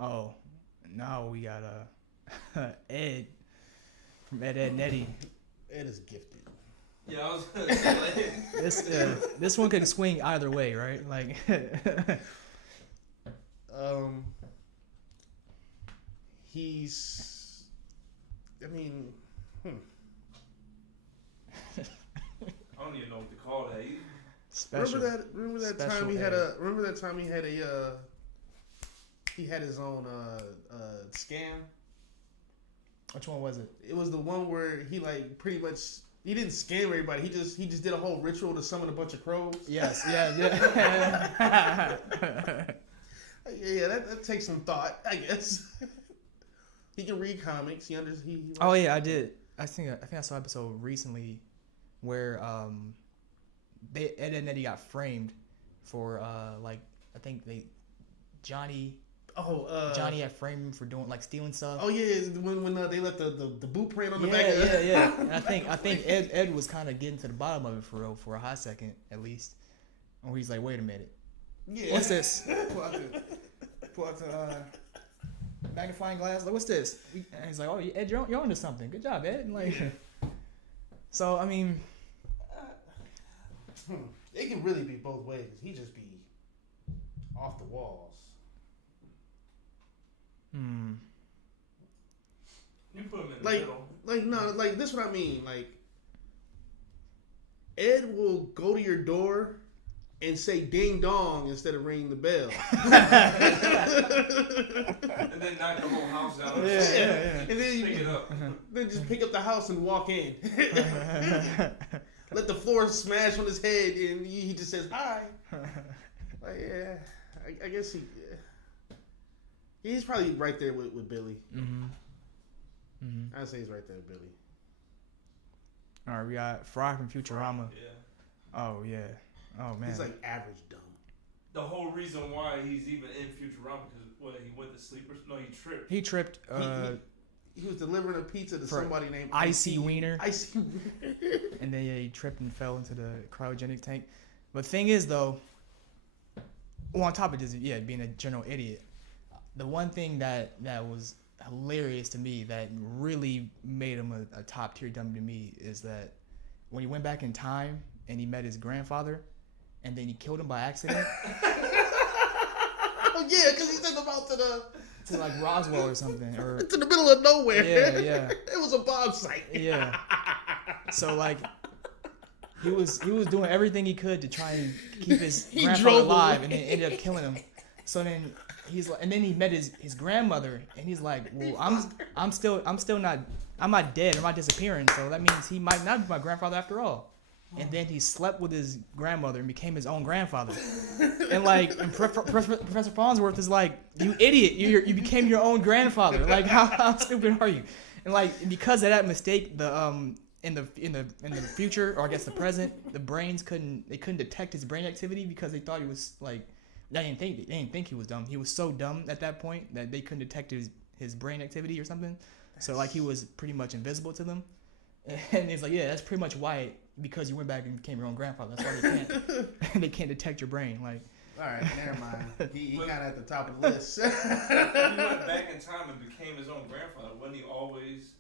Oh, now we got Ed from Ed Nettie. Ed is gifted. Yeah, I was gonna say like, This one could swing either way, right? Like, he's. I mean, I don't even know what to call that. special. Remember that Special time he had Ed. he had his own scam. Which one was it? It was the one where he like pretty much he didn't scam everybody. He just did a whole ritual to summon a bunch of crows. Yes, yeah. Yeah, that takes some thought, I guess. He can read comics. He Oh yeah, I did. I think I saw an episode recently where Ed and Eddie got framed for like I think Johnny had framed him for doing like stealing stuff. Oh yeah, when they left the boot print on the back. Yeah. And I think Ed was kind of getting to the bottom of it for a hot second at least. Or he's like, wait a minute, Yeah. what's this? Pull out the magnifying glass. Like, what's this? And he's like, oh, Ed, you're onto something. Good job, Ed. And like, so I mean, It can really be both ways. He just be off the walls. You put him in the middle. Like this. What I mean, like Ed will go to your door and say "ding dong" instead of ringing the bell. And then knock the whole house down. Yeah. And then Pick it up. Then just pick up the house and walk in. Let the floor smash on his head, and he just says hi. Like, yeah, I guess he's probably right there with Billy. I'd say he's right there with Billy. All right, we got Fry from Futurama. Yeah. Oh yeah. Oh man. He's like average dumb. The whole reason why he's even in Futurama because he went to sleep or no, he tripped. He tripped. He was delivering a pizza to for somebody named Icy Wiener. Icy Wiener. And then he tripped and fell into the cryogenic tank. But the thing is though, well, on top of just being a general idiot, the one thing that was hilarious to me that really made him a top tier dummy to me is that when he went back in time and he met his grandfather and then he killed him by accident. Oh yeah, because he sent him out to like Roswell or something, or to the middle of nowhere. Yeah. It was a bomb site. Yeah. So like he was doing everything he could to try and keep his grandfather alive, and then ended up killing him. So then he's like, and then he met his grandmother, and he's like, well, I'm not dead, I'm not disappearing, so that means he might not be my grandfather after all. And then he slept with his grandmother and became his own grandfather. And Professor Farnsworth is like, you idiot, you became your own grandfather. Like how stupid are you? And like because of that mistake, in the future, or I guess the present, the brains couldn't detect his brain activity because they thought he was like, they didn't think he was dumb. He was so dumb at that point that they couldn't detect his brain activity or something. So like he was pretty much invisible to them. And he's like, yeah, that's pretty much why because you went back and became your own grandfather. That's why they can't they can't detect your brain. Like, All right, never mind. He kind of at the top of the list. If he went back in time and became his own grandfather, wasn't he always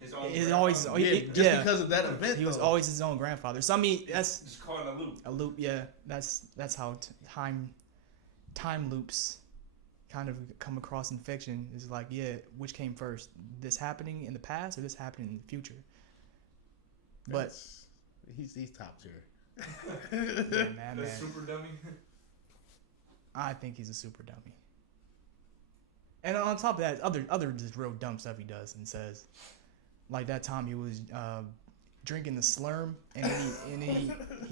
his own He's grandfather? always Just because of that event. he was though. always his own grandfather. So I mean, that's Just caught in a loop. a loop. Yeah, that's how time loops kind of come across in fiction. Is like, yeah, which came first, this happening in the past or this happening in the future? But he's top tier. yeah, man, That's super dummy. I think he's a super dummy. And on top of that, other just real dumb stuff he does and says, like that time he was drinking the slurm and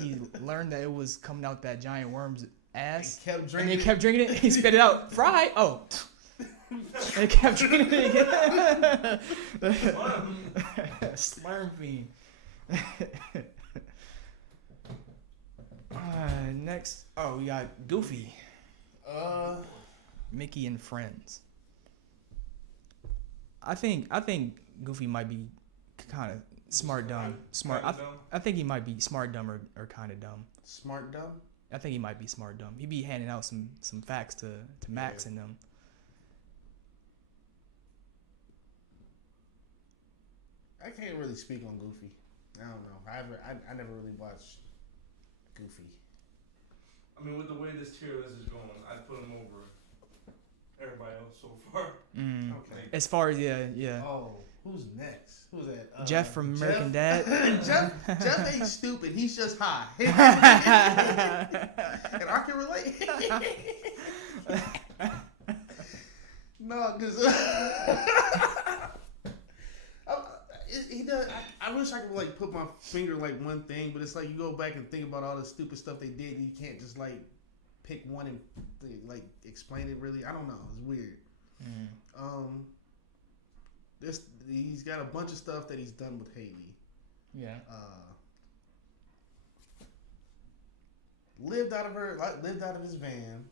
he learned that it was coming out that giant worm's ass. He kept And drinking. he kept drinking it. He spit it out. Fry. Oh. And he kept drinking it again. Slurm fiend. Next. Oh, we got Goofy. Mickey and Friends. I think Goofy might be kind of smart dumb. I think he might be smart dumb or kind of dumb. Smart dumb. I think he might be smart dumb. He be handing out some facts to Max and them. I can't really speak on Goofy. I don't know. I never really watched Goofy. I mean, with the way this tier list is going, I'd put him over everybody else so far. Okay. As far as yeah. Oh, who's next? Who's that? Jeff from American Dad. Jeff ain't stupid. He's just high. And I can relate. No, because he does. I wish I could like put my finger like one thing, but it's like you go back and think about all the stupid stuff they did, and you can't just like pick one and like explain it. Really, I don't know. It's weird. He's got a bunch of stuff that he's done with Haley. Yeah. Lived out of his van.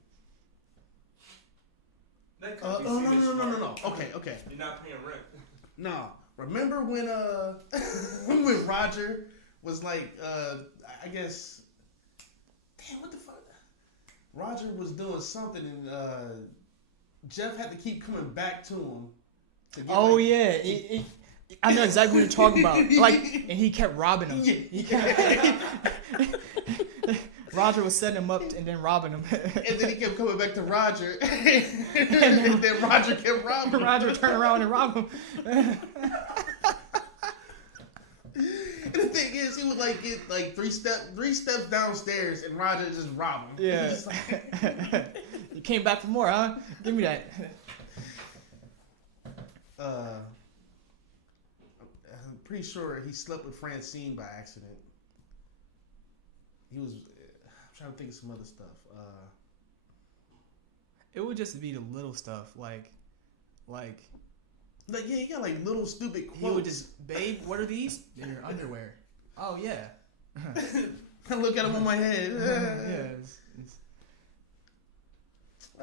That could be No. smart. Okay. You're not paying rent. No. Remember when when Roger was like I guess damn, what the fuck? Roger was doing something and Jeff had to keep coming back to him. Oh yeah. I know exactly what you're talking about. Like, and he kept robbing him. Yeah. Roger was setting him up and then robbing him. And then he kept coming back to Roger. And then Roger kept robbing him. Roger would turn around and rob him. And the thing is, he would like get like three steps downstairs, and Roger just rob him. Yeah. He's just like, You came back for more, huh? Give me that. I'm pretty sure he slept with Francine by accident. He was. I'm trying to think of some other stuff. It would just be the little stuff, like yeah, he got like little stupid quotes. he would just, babe, what are these? They're your underwear. Oh yeah. I look at him on my head. Yeah. It's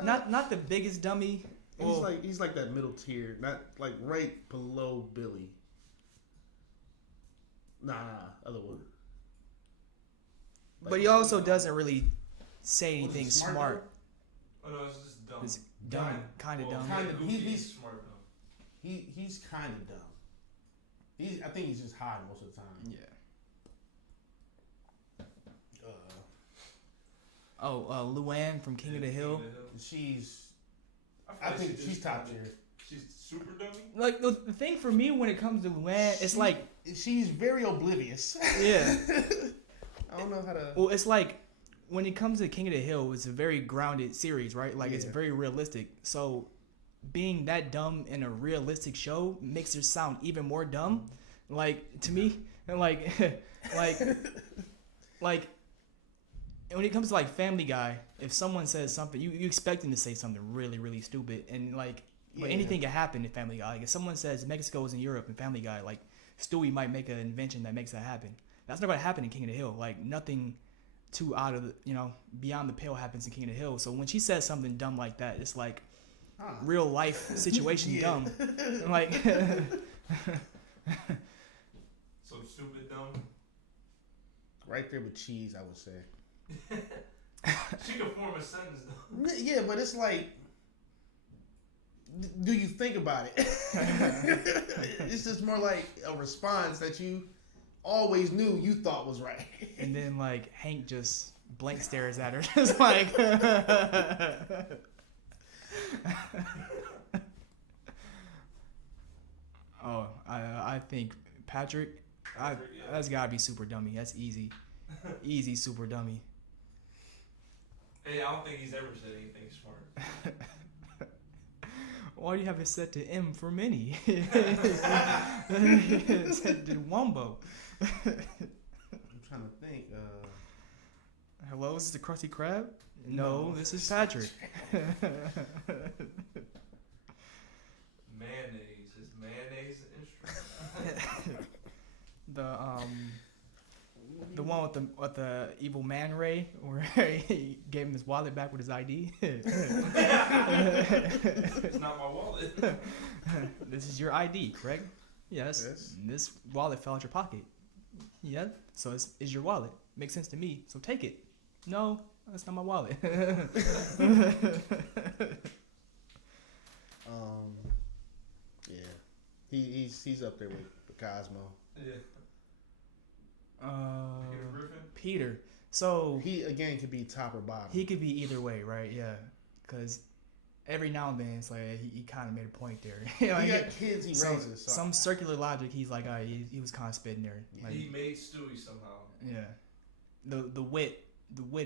not the biggest dummy. He's like that middle tier, not like right below Billy. Nah, other one. But he also doesn't really say anything Was he smart smart. Oh no, it's just dumb. It's dumb, kind of dumb. Kind of. Goofy He's is smart though. he's kind of dumb. I think he's just high most of the time. Yeah. Luann from King of the Hill. I think she's top tier. She's super dummy. Like the thing for me when it comes to Luann, it's like she's very oblivious. yeah. I don't know how to. Well, it's like when it comes to King of the Hill, it's a very grounded series, right? Like it's Yeah. very realistic. So being that dumb in a realistic show makes her sound even more dumb. Like to me, and like when it comes to like Family Guy, if someone says something, you expect them to say something really, really stupid, and like but anything can happen in Family Guy. Like if someone says Mexico is in Europe in Family Guy, like Stewie might make an invention that makes that happen. That's not gonna happen in King of the Hill. Like nothing too out of the, beyond the pale happens in King of the Hill. So when she says something dumb like that, it's like real life situation dumb. And like So stupid dumb. Right there with cheese, I would say. She could form a sentence though. Yeah, but it's like, do you think about it? It's just more like a response that you always knew you thought was right. And then like Hank just blank stares at her, just like. Oh, I think Patrick, that's gotta be super dummy. That's easy, easy super dummy. Hey, I don't think he's ever said anything smart. Why do you have it set to M for mini? It's set to Wombo. I'm trying to think. Hello, is this the Krusty Krab? No, this is Patrick. Mayonnaise. Is mayonnaise an instrument? The one with the evil man Ray, where he gave him his wallet back with his ID. It's not my wallet. This is your ID, correct? Yes. This wallet fell out your pocket. Yeah. So it's your wallet. Makes sense to me. So take it. No, that's not my wallet. Yeah, he's up there with Cosmo. Yeah. Peter Griffin. Peter. So He again could be top or bottom. he could be either way, right? Yeah. Because every now and then it's like he kind of made a point there. Like, he got kids he raises. So. Some circular logic. He's like, he was kind of spitting there. Like, He made Stewie somehow. yeah. The wit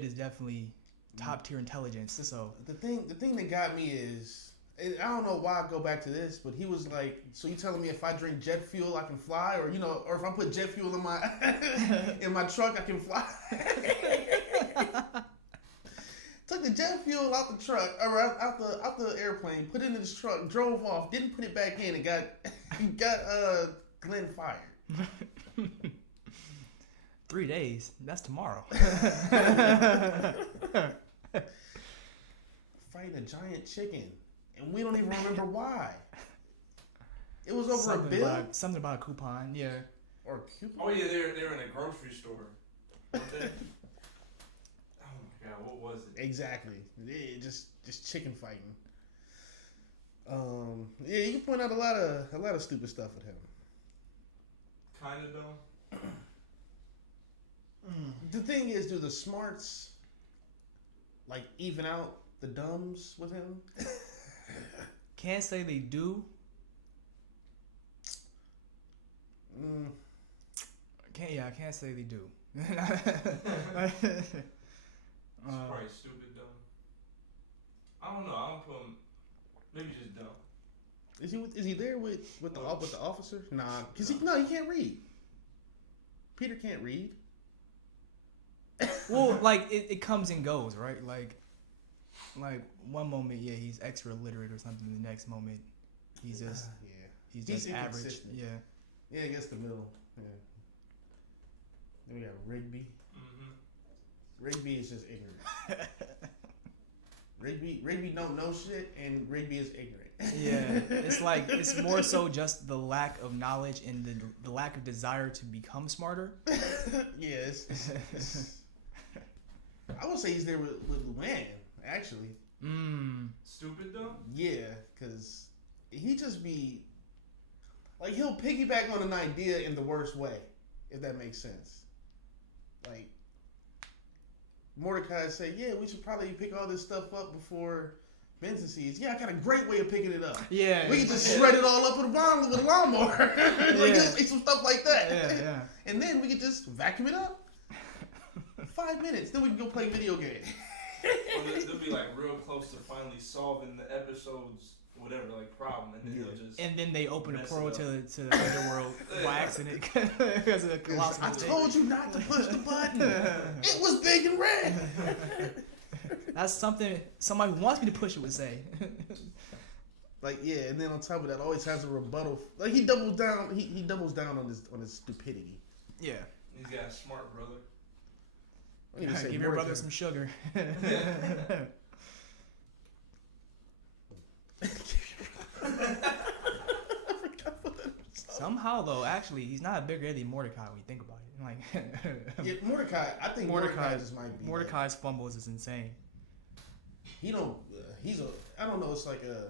is definitely top tier intelligence. So The thing that got me is, and I don't know why I go back to this, but he was like, so you telling me if I drink jet fuel I can fly, or or if I put jet fuel in my in my truck I can fly. Took the jet fuel out the truck, or out the airplane, put it in his truck, drove off, didn't put it back in, and got Glenn fired. 3 days. That's tomorrow. Fighting a giant chicken, and we don't even remember why. It was over a bill. Something about a coupon. Yeah. Or a coupon. Oh yeah, they're in a grocery store. Weren't they? Oh my god, what was it? Exactly. Yeah, just chicken fighting. Yeah, you can point out a lot of stupid stuff with him. Kinda though. The thing is, do the smarts like even out the dumbs with him? Can't say they do. I can't say they do. It's probably stupid dumb. I don't know. I don't put him. Maybe just dumb. Is he there with the officer? Nah, because he can't read. Peter can't read. Well, like it comes and goes, right? Like one moment, yeah, he's extra literate or something. The next moment, he's just he's just average. Inconsistent. Yeah. I guess the middle. Yeah. Then we got Rigby. Mm-hmm. Rigby is just ignorant. Rigby don't know shit, and Rigby is ignorant. Yeah, it's like it's more so just the lack of knowledge and the lack of desire to become smarter. Yeah, it's I would say he's there with Luann, actually. Stupid though? Yeah, because he just be like, he'll piggyback on an idea in the worst way, if that makes sense. Like Mordecai say, yeah, we should probably pick all this stuff up before Benson sees. Yeah, I got a great way of picking it up. Yeah, we can just shred it all up with a lawnmower. Like just some stuff like that. Yeah. And then we can just vacuum it up. 5 minutes, then we can go play video games. Or they'll be like real close to finally solving the episode's whatever problem, and then they'll just. And then they open a portal to the underworld by accident because of the colossal mistake. I told you not to push the button. It was big and red. That's something somebody who wants me to push it would say. Like, yeah, and then on top of that, always has a rebuttal. Like, he doubles down. He doubles down on his stupidity. Yeah. He's got a smart brother. Give your brother some sugar. somehow though, actually, he's not a bigger head than Mordecai when you think about it. Like Yeah, Mordecai. I think Mordecai just might be. Mordecai's fumbles is insane. He don't. He's a. I don't know. It's like a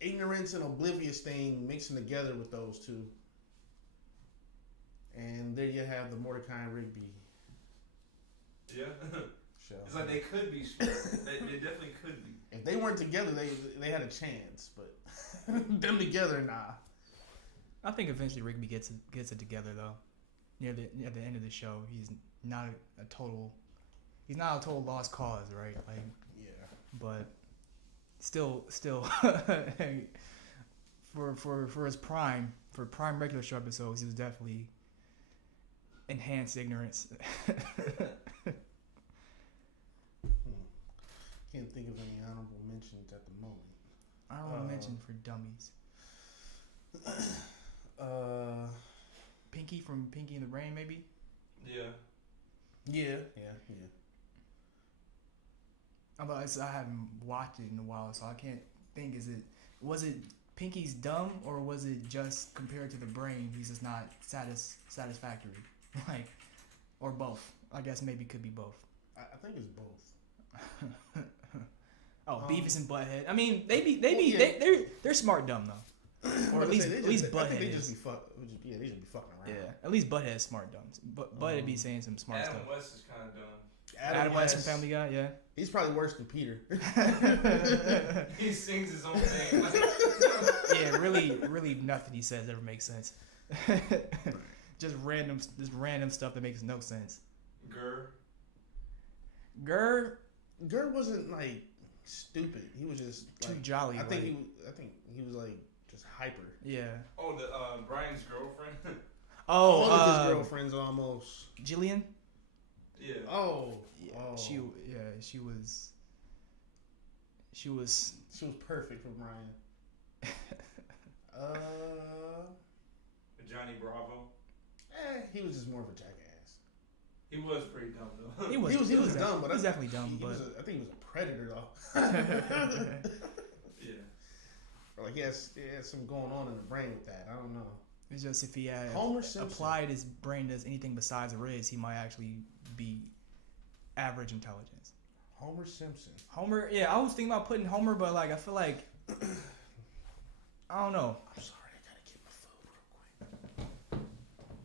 ignorance and oblivious thing mixing together with those two. And there you have the Mordecai and Rigby. Yeah. Show. It's like they could be smart. They definitely could be. If they weren't together, they had a chance. But them together, nah. I think eventually Rigby gets it together though. Near the end of the show, he's not a total lost cause, right? Like, Yeah. but still for his prime regular show episodes, he was definitely enhanced ignorance. Can't think of any honorable mentions at the moment. Honorable mention for dummies. Pinky from Pinky and the Brain, maybe. Yeah. Yeah. I haven't watched it in a while, so I can't think. Was it Pinky's dumb, or was it just compared to the Brain, he's just not satisfactory, like, or both? I guess maybe it could be both. I think it's both. Beavis and Butthead. I mean, they're smart dumb though, or at least Butthead they is. just be they just be fucking around. Yeah, at least Butthead's smart dumb. But Butthead be saying some smart Adam stuff. West is kind of dumb. Adam West from Family Guy, yeah. He's probably worse than Peter. He sings his own thing. Like, Yeah, really nothing he says ever makes sense. Just random stuff that makes no sense. Gurr wasn't like stupid. He was just too like, jolly. I think he was like just hyper. Yeah. Oh, the Brian's girlfriend. All of his girlfriends almost. Jillian. Yeah. Oh. Yeah. Oh. She was perfect for Brian. Johnny Bravo. He was just more of a jackass. He was pretty dumb though. He was dumb, but he's definitely dumb. I think he was a predator though. Yeah. Or like he has something going on in the brain with that. I don't know. It's just if he had Homer Simpson. applied his brain as anything besides a race, he might actually be average intelligence. Homer Simpson. Homer, yeah, I was thinking about putting Homer, but like I feel like I don't know. I'm sorry, I gotta get my food real quick.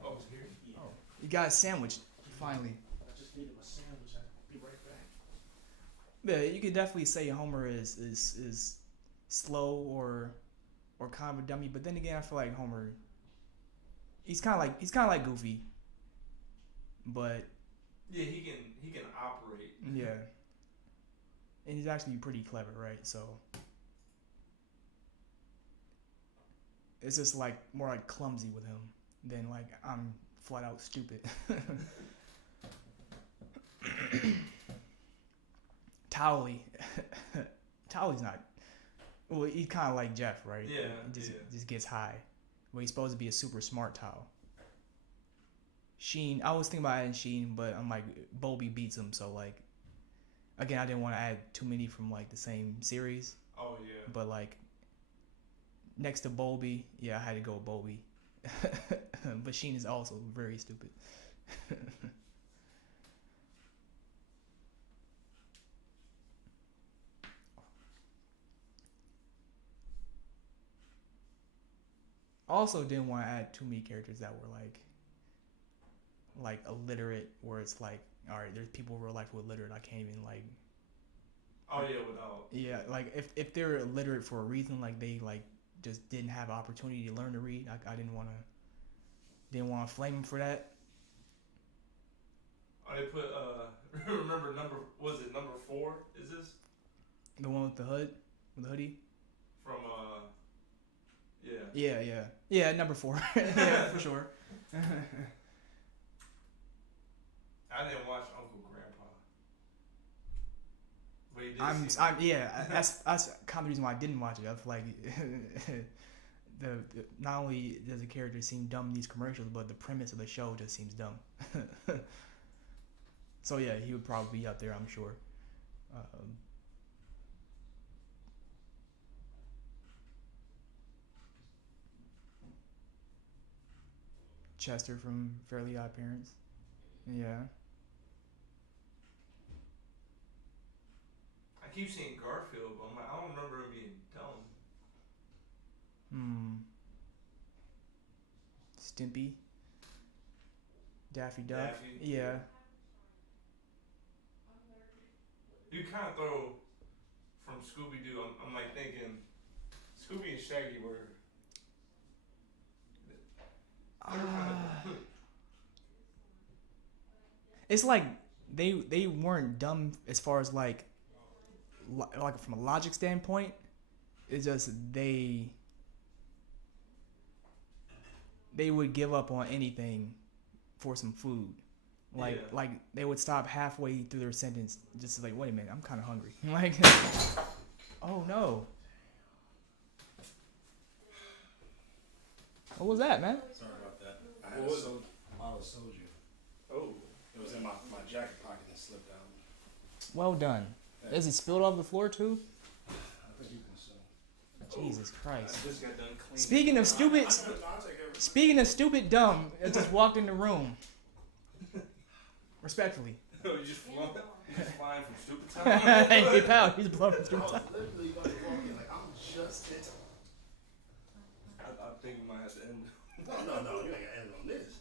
Oh, it's here. Yeah. Oh, you got a sandwich finally. I just needed my sandwich. I'll be right back. Yeah, you could definitely say Homer is slow or kind of a dummy, but then again, I feel like Homer. He's kind of like Goofy, but Yeah, he can operate. yeah, and he's actually pretty clever, right? So it's just like more like clumsy with him than like I'm flat out stupid. Towley, Towley's not. Well, he's kind of like Jeff, right? Yeah, He just gets high. But he's supposed to be a super smart Towel. Sheen, I was thinking about adding Sheen, but I'm like, Bobby beats him, so like, again, I didn't want to add too many from like the same series. Oh yeah. But like, next to Bobby, yeah, I had to go with Bobby. But Sheen is also very stupid. Also didn't want to add too many characters that were like illiterate, where it's like, all right, there's people in real life who are illiterate. I can't even like. Oh yeah, without. Yeah, like if they're illiterate for a reason, like they like just didn't have opportunity to learn to read. I didn't want to flame them for that. Oh, they put remember number 4? Is this The one with the hoodie. from Yeah. Yeah, number 4. Yeah, for sure. I didn't watch Uncle Grandpa. But he did That's kind of the reason why I didn't watch it. I feel like the not only does the character seem dumb in these commercials, but the premise of the show just seems dumb. So yeah, he would probably be up there, I'm sure. Chester from Fairly Odd Parents. Yeah. I keep seeing Garfield, but I'm like, I don't remember him being dumb. Stimpy. Daffy Duck. Daffy. Yeah. You kind of throw from Scooby Doo. I'm like thinking Scooby and Shaggy were. It's like they weren't dumb as far as like from a logic standpoint. It's just they would give up on anything for some food. Like they would stop halfway through their sentence just like, wait a minute, I'm kind of hungry. Like, oh no. What was that, man? Sorry about that. I had a bottle of soju. Oh. It was in my jacket pocket and slipped out. Well done. Is it spilled off the floor too? I think you can sell. Jesus Christ. I just got done cleaning. Speaking of stupid dumb, it just walked in the room. Respectfully. You just flying from stupid time. Hey pal, he's blowing from stupid I time. was literally about to walk in like, I'm just in time. I think we might have to end. No, you ain't got to end on this.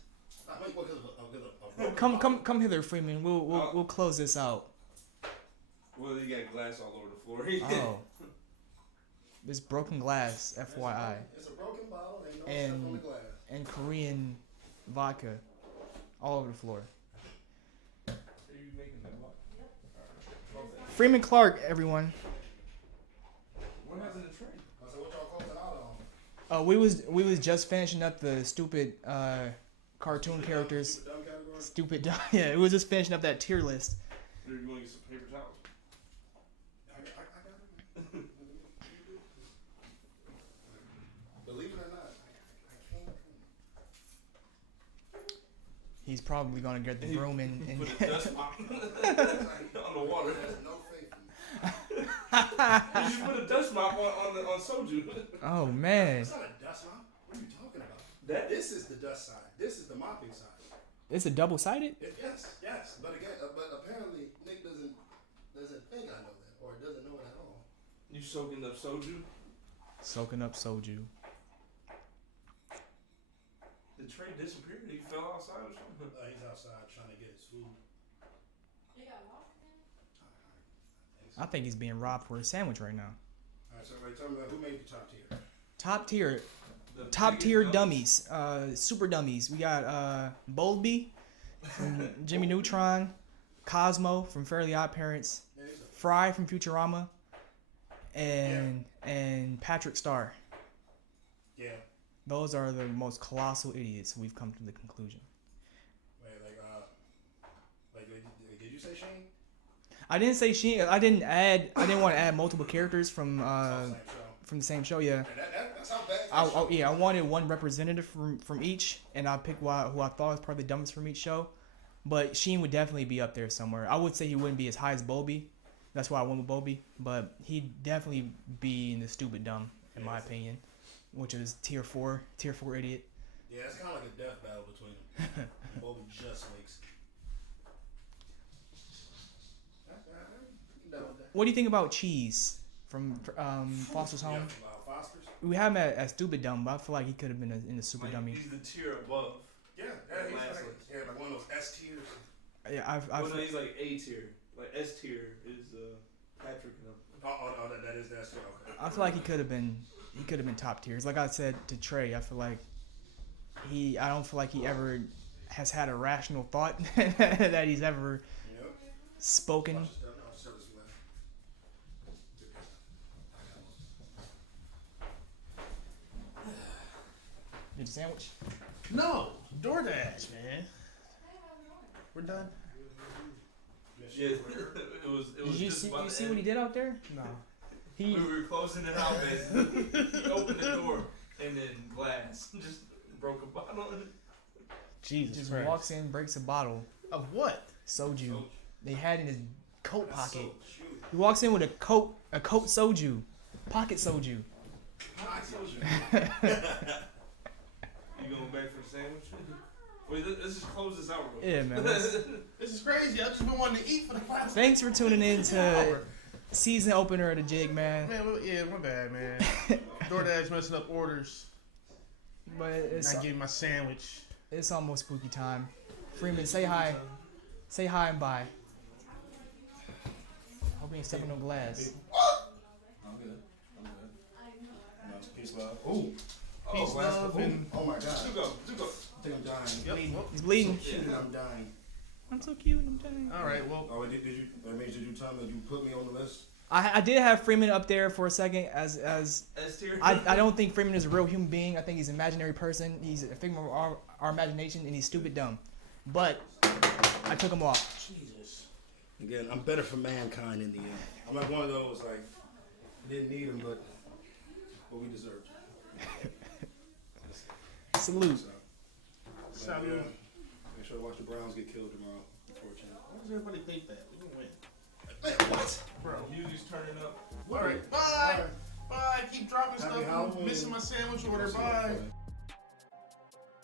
I might work because of Come hither, Freeman. We'll close this out. Well, you got glass all over the floor. Oh. This broken glass, FYI. It's a broken bottle and no And- stuff on the glass. And Korean vodka all over the floor. Are you making that up? Freeman Clark, everyone. What happened to Trey? I said, what y'all closing out on? We was just finishing up the stupid cartoon characters. Stupid dumb category? Stupid dumb. Yeah, we was just finishing up that tier list. You want to get some paper towels? I got it, man. Believe it or not, I can't. He's probably gonna get the broom and Put a dust mop on the water. There's no faith in me. You should put a dust mop on soju. oh man, It's not a dust mop. What are you talking about? This is the dust side. This is the mopping side. it's a double sided. Yes. But again, but apparently Nick doesn't think I know that, or doesn't know it at all. You soaking up soju? Soaking up soju. Did Trey disappear? He fell outside or something? He's outside trying to get his food. I think he's being robbed for a sandwich right now. All right, so everybody tell me who made the top tier? Top tier dummies, super dummies. We got Bowlby from Jimmy Neutron, Cosmo from Fairly Odd Parents, Fry from Futurama, and Patrick Star. Yeah. Those are the most colossal idiots. We've come to the conclusion. Wait, did you say Shane? I didn't say she. I didn't want to add multiple characters from Same show. from the same show. Yeah. That's how bad. I wanted one representative from each, and I picked who I thought was probably the dumbest from each show. But Sheen would definitely be up there somewhere. I would say he wouldn't be as high as Bowlby. That's why I went with Bowlby. But he'd definitely be in the stupid dumb, in my opinion, which is tier 4 idiot. Yeah, it's kind of like a death battle between them. Bobby just wakes. What do you think about Cheese from Foster's Home? Yeah, Foster's? We have him at stupid dumb, but I feel like he could have been in the super Like, dummy. he's the tier above. Yeah, he's like one of those S tiers. Yeah, No, he's like A tier. Like S tier is Patrick and them. Oh, that is that tier. Okay. I feel like he could have been top tiers. Like I said to Trey, I feel like I don't feel like he ever has had a rational thought that he's ever spoken. Did you sandwich? No, DoorDash, man. We're done. Yeah, it was Did you just see? about You to see end. what he did out there? No. We were closing it out, basically. He opened the door and then glass just broke a bottle in it. Jesus Just Christ. walks in, breaks a bottle. Of what? Soju. They had in his coat pocket. He walks in with a coat soju, pocket soju. You going back for the sandwich? Wait, let's just close this out real quick. Yeah, man. This is crazy. I've just been wanting to eat for the past. Thanks for tuning in to season opener of the Jig, man. Man, yeah, my bad, man. DoorDash messing up orders. But it's Not getting my sandwich. it's almost spooky time. Freeman, say hi. Say hi and bye. Hope you ain't stepping on glass. I'm good. No, peace, love. Ooh. Peace, love, and Oh my God. Zuko. I think I'm dying. yep. Bleeding. He's bleeding. Shit, I'm dying. I'm so cute. I'm dying. All right, well, Oh, did you? That means did you tell me you put me on the list? I did have Freeman up there for a second as S tier. I don't think Freeman is a real human being. I think he's an imaginary person. He's a figment of our imagination, and he's stupid dumb. But I took him off. Jesus. Again, I'm better for mankind in the end. I'm like one of those like didn't need him, but we deserved. Salute. So, Salute. make sure to watch the Browns get killed tomorrow. Unfortunately. Why does everybody think that? We gonna win. What? Bro. Music's turning up. All right. Bye. All right. Bye. Keep dropping Happy stuff. I'm Halloween. missing my sandwich order. See you. Bye.